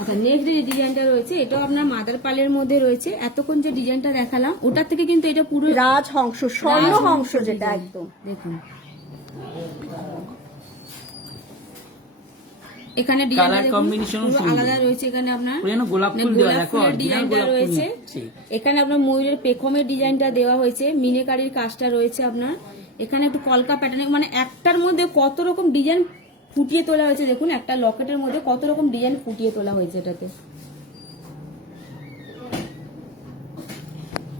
আচ্ছা, নেক্সট যে ডিজাইনটা রয়েছে এটাও আপনার মাদার পালের মধ্যে রয়েছে। এতক্ষণ যে ডিজাইনটা দেখালাম ওটার থেকে কিন্তু এটা পুরো রাজহংস, স্বর্ণ হংস যেটা একদম। দেখুন এখানে কালার ডিজাইনটা দেখুন কম্বিনেশন পুরো আলাদা রয়েছে। এখানে আপনার পুরো গোলাপ ফুল দেওয়া, দেখো ফুলের অরিজিনাল ডিজাইনটা গোলাপ ফুল রয়েছে। নিচ্ছে। এখানে আপনার ময়ূরের পেখমের ডিজাইনটা দেওয়া হয়েছে, মিনেকারির কাজটা রয়েছে আপনার। এখানে একটু কলকা প্যাটার্নে, মানে একটার মধ্যে কত রকম ডিজাইন ফুটিয়ে তোলা হয়েছে। দেখুন একটা লকেটের মধ্যে কত রকম ডিজাইন ফুটিয়ে তোলা হয়েছে এটাতে।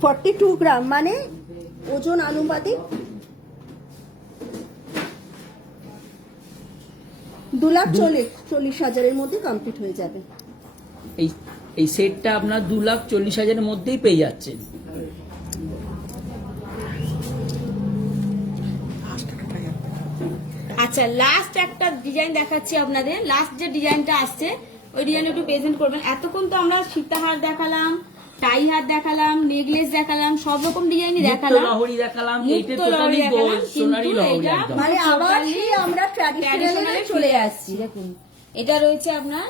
42 গ্রাম মানে ওজন আনুপাতিক 2,40,000 মধ্যে কমপ্লিট হয়ে যাবে। এই এই সেটটা আপনার 2,40,000 মধ্যেই পেয়ে যাচ্ছেন। আচ্ছা, লাস্ট একটা ডিজাইন দেখাচ্ছি আপনাদের। লাস্ট যে ডিজাইনটা আসছে ওই ডিজাইন একটু প্রেজেন্ট করবেন। এতক্ষণ তো আমরা সীতাহার দেখালাম, টাই হার দেখালাম, নেকলেস দেখালাম, সব রকম ডিজাইনই দেখালাম, লহরি দেখালাম, এইটা মুক্তো লহরি টোটালি দেখালাম, গোল্ড সোনালী কিন্তু লহরি এটা একদম। মানে আবার totally সেই আমরা ট্র্যাডিশনালে ট্র্যাডিশনালে চলে চলে আসছি। দেখুন এটা রয়েছে আপনার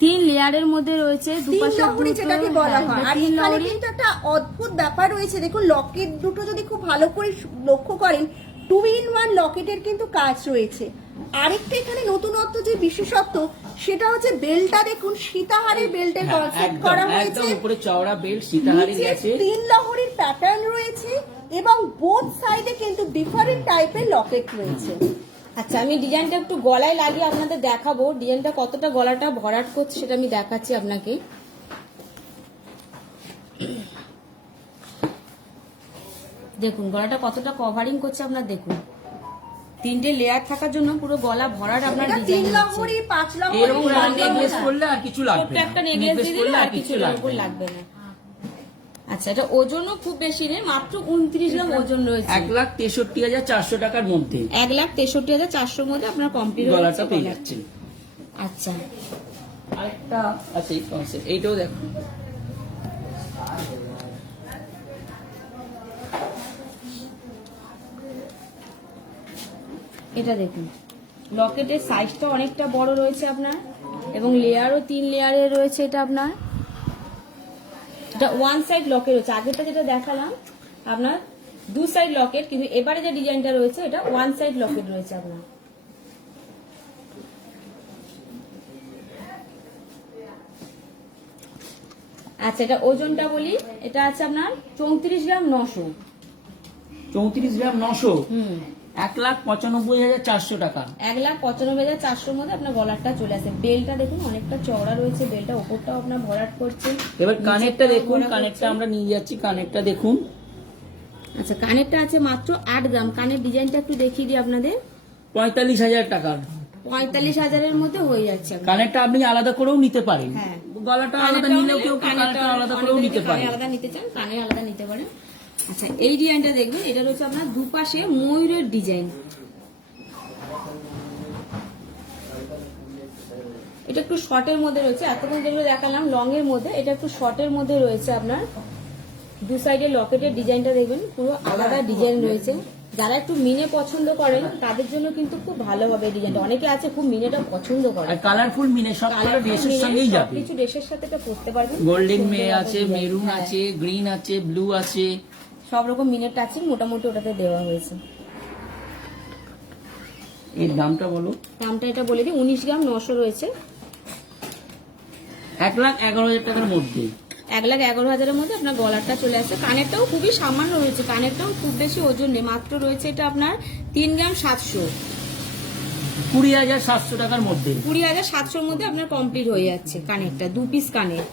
3 লেয়ারের মধ্যে রয়েছে, তিন দুপাশে লহরি দুটো, যেটাকে বলা হ্যাঁ, হয়। আর 3 এখানে লহরি। কিন্তু একটা অদ্ভুত ব্যাপার রয়েছে, দেখুন লকেট দুটো যদি খুব ভালো করে লক্ষ্য করেন 2-in-1 লকেটের কিন্তু কাজ রয়েছে। আরেকটা এখানে নতুনত্ব যে বিশেষত্ব সেটা হচ্ছে বেলটা, দেখুন সীতাহারের বেল্টের হ্যাঁ, কনসেপ্ট একদম করা একদম হয়েছে। উপরে চওড়া বেল্ট সীতাহারি নিচে গেছে। 3 লহরির প্যাটার্ন রয়েছে এবং বোথ সাইডে কিন্তু ডিফারেন্ট টাইপের লকেট রয়েছে। আচ্ছা, আমি ডিজাইনটা একটু গলায় লাগিয়ে আপনাদের দেখাবো, ডিজাইনটা কতটা গলাটা ভরাট করছে সেটা আমি দেখাচ্ছি আপনাকে। দেখুন গলাটা কতটা কভারিং করছে আপনার, দেখুন 3টে লেয়ার থাকার জন্য পুরো গলা ভরাট আপনার এটা ডিজাইন 3 লহরি, 5 এর লহরি, উপরে 5 নেকলেস লহরি। করলে আর কিছু লাগবে ছোট্ট না। একটা নেকলেস দিয়ে দিলে আর কিছু এর উপর লাগবে না। লাগবে না। আচ্ছা, এটা ওজনও খুব বেশি নেই, মাত্র 29 গ্রাম ওজন রয়েছে। 1,63,400 টাকার মধ্যে 1,63,400 মধ্যে আপনার কমপ্লিট গলাটা পেয়ে যাচ্ছেন। আচ্ছা, আরেকটা আছে কনসেপ্ট, এইটাও দেখো। এটা দেখুন লকেটের সাইজটা অনেকটা বড় রয়েছে আপনার, এবং লেয়ারও 3 লেয়ারের রয়েছে। এটা আপনার এটা 1 সাইড লকেট রয়েছে। আগেরটা যেটা দেখালাম আপনার 2 সাইড লকেট, কিন্তু এবারে যে ডিজাইনটা রয়েছে এটা 1 সাইড লকেট রয়েছে আপনার। আচ্ছা, এটা ওজনটা বলি, এটা আছে আপনার 34 গ্রাম 900। 34 গ্রাম 900, হুম, 1,95,400 টাকা। 1,95,400 মধ্যে আপনার গলারটা চলে আসে। বেলটা দেখুন অনেকটা চওড়া রয়েছে, বেলটা ওপরটাও আপনার ভরাট করছে। এবার কানেরটা নিচেরটাও দেখুন, ভরাট কানেরটা করছে। আমরা নিয়ে যাচ্ছি, কানেরটা দেখুন। আচ্ছা, কানেরটা আছে মাত্র 8 গ্রাম। কানের ডিজাইনটা একটু দেখিয়ে দিই আপনাদের। 45,000 টাকা 45,000-এর মধ্যে হয়ে যাচ্ছে আপনার। কানেরটা আপনি আলাদা করেও নিতে পারেন, হ্যাঁ, গলাটা আলাদা কানেরটাও নিলেও নিলে, কেউ কানেরটা আলাদা করেও অনেকে নিতে কানে পারে। আলাদা নিতে চান, কানে আলাদা নিতে পারেন। আচ্ছা, এই ডিজাইনটা দেখবেন, এটা রয়েছে আপনার দুপাশে ময়ূরের ডিজাইন। এটা একটু শর্টের মধ্যে রয়েছে, এতক্ষণ যেগুলো দেখালাম লং এর মধ্যে, এটা একটু শর্টের মধ্যে রয়েছে আপনার। দু সাইডে লকেটের ডিজাইনটা দেখবেন পুরো আলাদা ডিজাইন রয়েছে। যারা একটু মিনে পছন্দ করেন তাদের জন্য কিন্তু খুব ভালো হবে এই ডিজাইনটা। অনেকে আছে খুব মিনেটা পছন্দ করে, আর কালারফুল মিনে সব কালার ড্রেসের সঙ্গেই যাবে। কিছু ড্রেসের সাথে এটা পরতে পারবেন। গোল্ডেন সুন্দর মে হবে আছে, ডিজাইন। মেরুন হ্যাঁ, আছে, গ্রিন আছে, ব্লু আছে, সব রকম মিনের টাচিং মোটামুটি ওটাতে দেওয়া হয়েছে। এর দামটা বলো। দামটা এটা বলে দিই, 19 গ্রাম 900 রয়েছে। 1,11,000 টাকার মধ্যে। 1,11,000-এর মধ্যে আপনার গলারটা চলে আসছে। কানেরটাও খুবই সামান্য রয়েছে, কানেরটাও খুব বেশি ওজন নেই, মাত্র রয়েছে এটা আপনার 3 গ্রাম 700। 20,700 টাকার মধ্যে। 20,700-র মধ্যে আপনার কমপ্লিট হয়ে যাচ্ছে কানেরটা, 2 পিস কানের।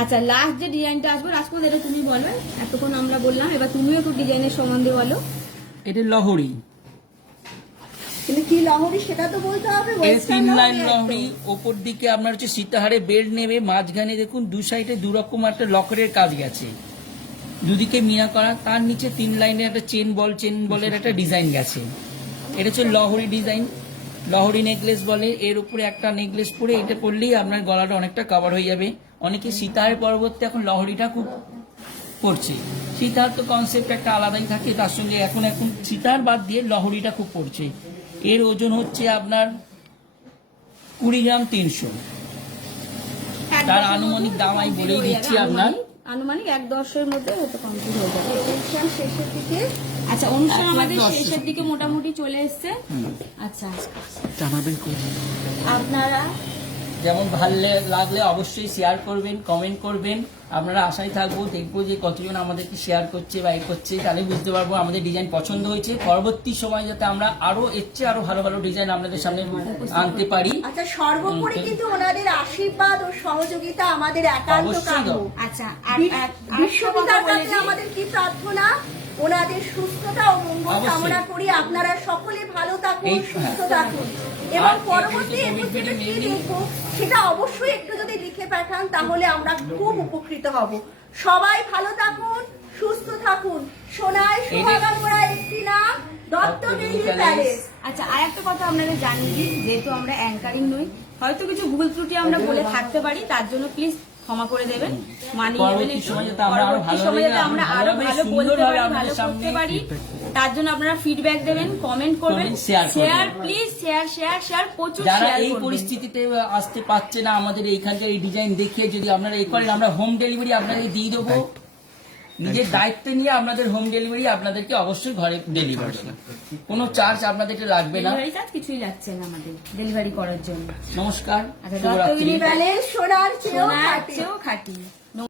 আচ্ছা, লাস্ট যে ডিজাইনটা আসবে রাজপথ, এটা তুমি বলো। এতক্ষণ আমরা বললাম, এবার তুমিও একটু ডিজাইনের সম্বন্ধে বলো। এটা লহরি, কিন্তু কি লহরি সেটা তো বলতে হবে। এর ওয়েস্টার্ন 3 লাইন লহরি লহরি। একদম। ওপর দিকে আপনার হচ্ছে সীতাহারে বেল্ট নেবে, মাঝখানে দেখুন দু সাইডে দু রকম একটা লকেটের কাজ গেছে, দুদিকে মিনা করা, তার নিচে 3 লাইনের একটা চেন বলের একটা ডিজাইন গেছে। এটা হচ্ছে লহরি ডিজাইন, লহরি নেকলেস বলে। এর উপরে একটা নেকলেস পরে এটা পরলেই আপনার গলাটা অনেকটা কভার হয়ে যাবে। অনেকে সীতাহারের পরবর্তী এখন লহরিটা খুব পড়ছে। সীতাহার তো কনসেপ্ট একটা আলাদাই থাকে, তার সঙ্গে এখন সীতাহার বাদ দিয়ে লহরিটা খুব পড়ছে। এর ওজন হচ্ছে আপনার 20 গ্রাম 300। তার আনুমানিক দাম আমি বলে দিচ্ছি আপনার। আনুমানিক 1-10 মধ্যে হয়তো কমপ্লিট হয়ে যাবে। অনুষ্ঠান শেষের দিকে আচ্ছা, অনুষ্ঠান আমাদের 1-10 শেষের দিকে মোটামুটি চলে এসছে। আচ্ছা, আপনারা যেমন ভালো লাগলে অবশ্যই শেয়ার করবেন, কমেন্ট করবেন। আপনারা আশায় থাকবো, দেখবো যে কতজন আমাদেরকে শেয়ার করছে বা এ করছে, তাহলে বুঝতে পারবো আমাদের ডিজাইন পছন্দ হয়েছে। পরবর্তী সময় যাতে আমরা আরো এর চেয়ে আরো ভালো ভালো ডিজাইন আপনাদের সামনে আনতে পারি। আচ্ছা, সর্বোপরি কিন্তু ওনাদের আশীর্বাদ ও সহযোগিতা আমাদের একান্ত অবশ্যই কাম্য। দাও। আচ্ছা, বিশ্বপিতার কাছে আমাদের কি প্রার্থনা, ওনাদের সুস্থতা ও মঙ্গল অবশ্যই। কামনা করি। আপনারা সকলে ভালো থাকুন, এই, সুস্থ হ্যাঁ। থাকুন, এবং আর পরবর্তী এই এপিসোডে কি ভিডিও দেখবো সেটা অবশ্যই একটু যদি লিখে পাঠান তাহলে আমরা খুব উপকৃত হব। সবাই ভালো থাকুন, সুস্থ থাকুন। সোনায় সুহাগা মোড়া একটি নাম, দত্তগিরি প্যালেস। আচ্ছা, আর একটা কথা আপনাদের জানিয়ে দিই, যেহেতু আমরা অ্যাঙ্কারিং নই, হয়তো কিছু ভুল ত্রুটি আমরা বলে থাকতে পারি, তার জন্য প্লিজ ক্ষমা করে দেবেন, মানিয়ে নেবেন। পরবর্তী সময় যাতে আমরা আরো পরবর্তী সময় ভালোভাবে, যাতে আমরা আরো ভালোভাবে, ভালো বলতে সুন্দরভাবে পারি, আপনাদের ভালো সামনে করতে পারি, তার জন্য আপনারা ফিডব্যাক দেবেন, কমেন্ট করবেন, করবেন, share করবেন। শেয়ার প্লিজ, শেয়ার প্রচুর যারা শেয়ার এই করবেন। পরিস্থিতিতে আসতে পারছে না, আমাদের এইখানকার এই ডিজাইন দেখে যদি আপনারা এই করেন, আমরা হোম ডেলিভারি আপনাদের দিয়ে দেবো। নিজের দায়িত্ব নিয়ে আপনাদের হোম ডেলিভারি আপনাদেরকে অবশ্যই ঘরে ডেলিভারি, কোনো চার্জ আপনাদেরকে লাগবে না। ডেলিভারি চার্জ কিছুই লাগছে না আমাদের ডেলিভারি করার জন্য। নমস্কার, আচ্ছা, শুভরাত্রি। দত্তগিরি প্যালেস সোনার চেয়েও সোনার খাঁটি। চেয়েও খাঁটি।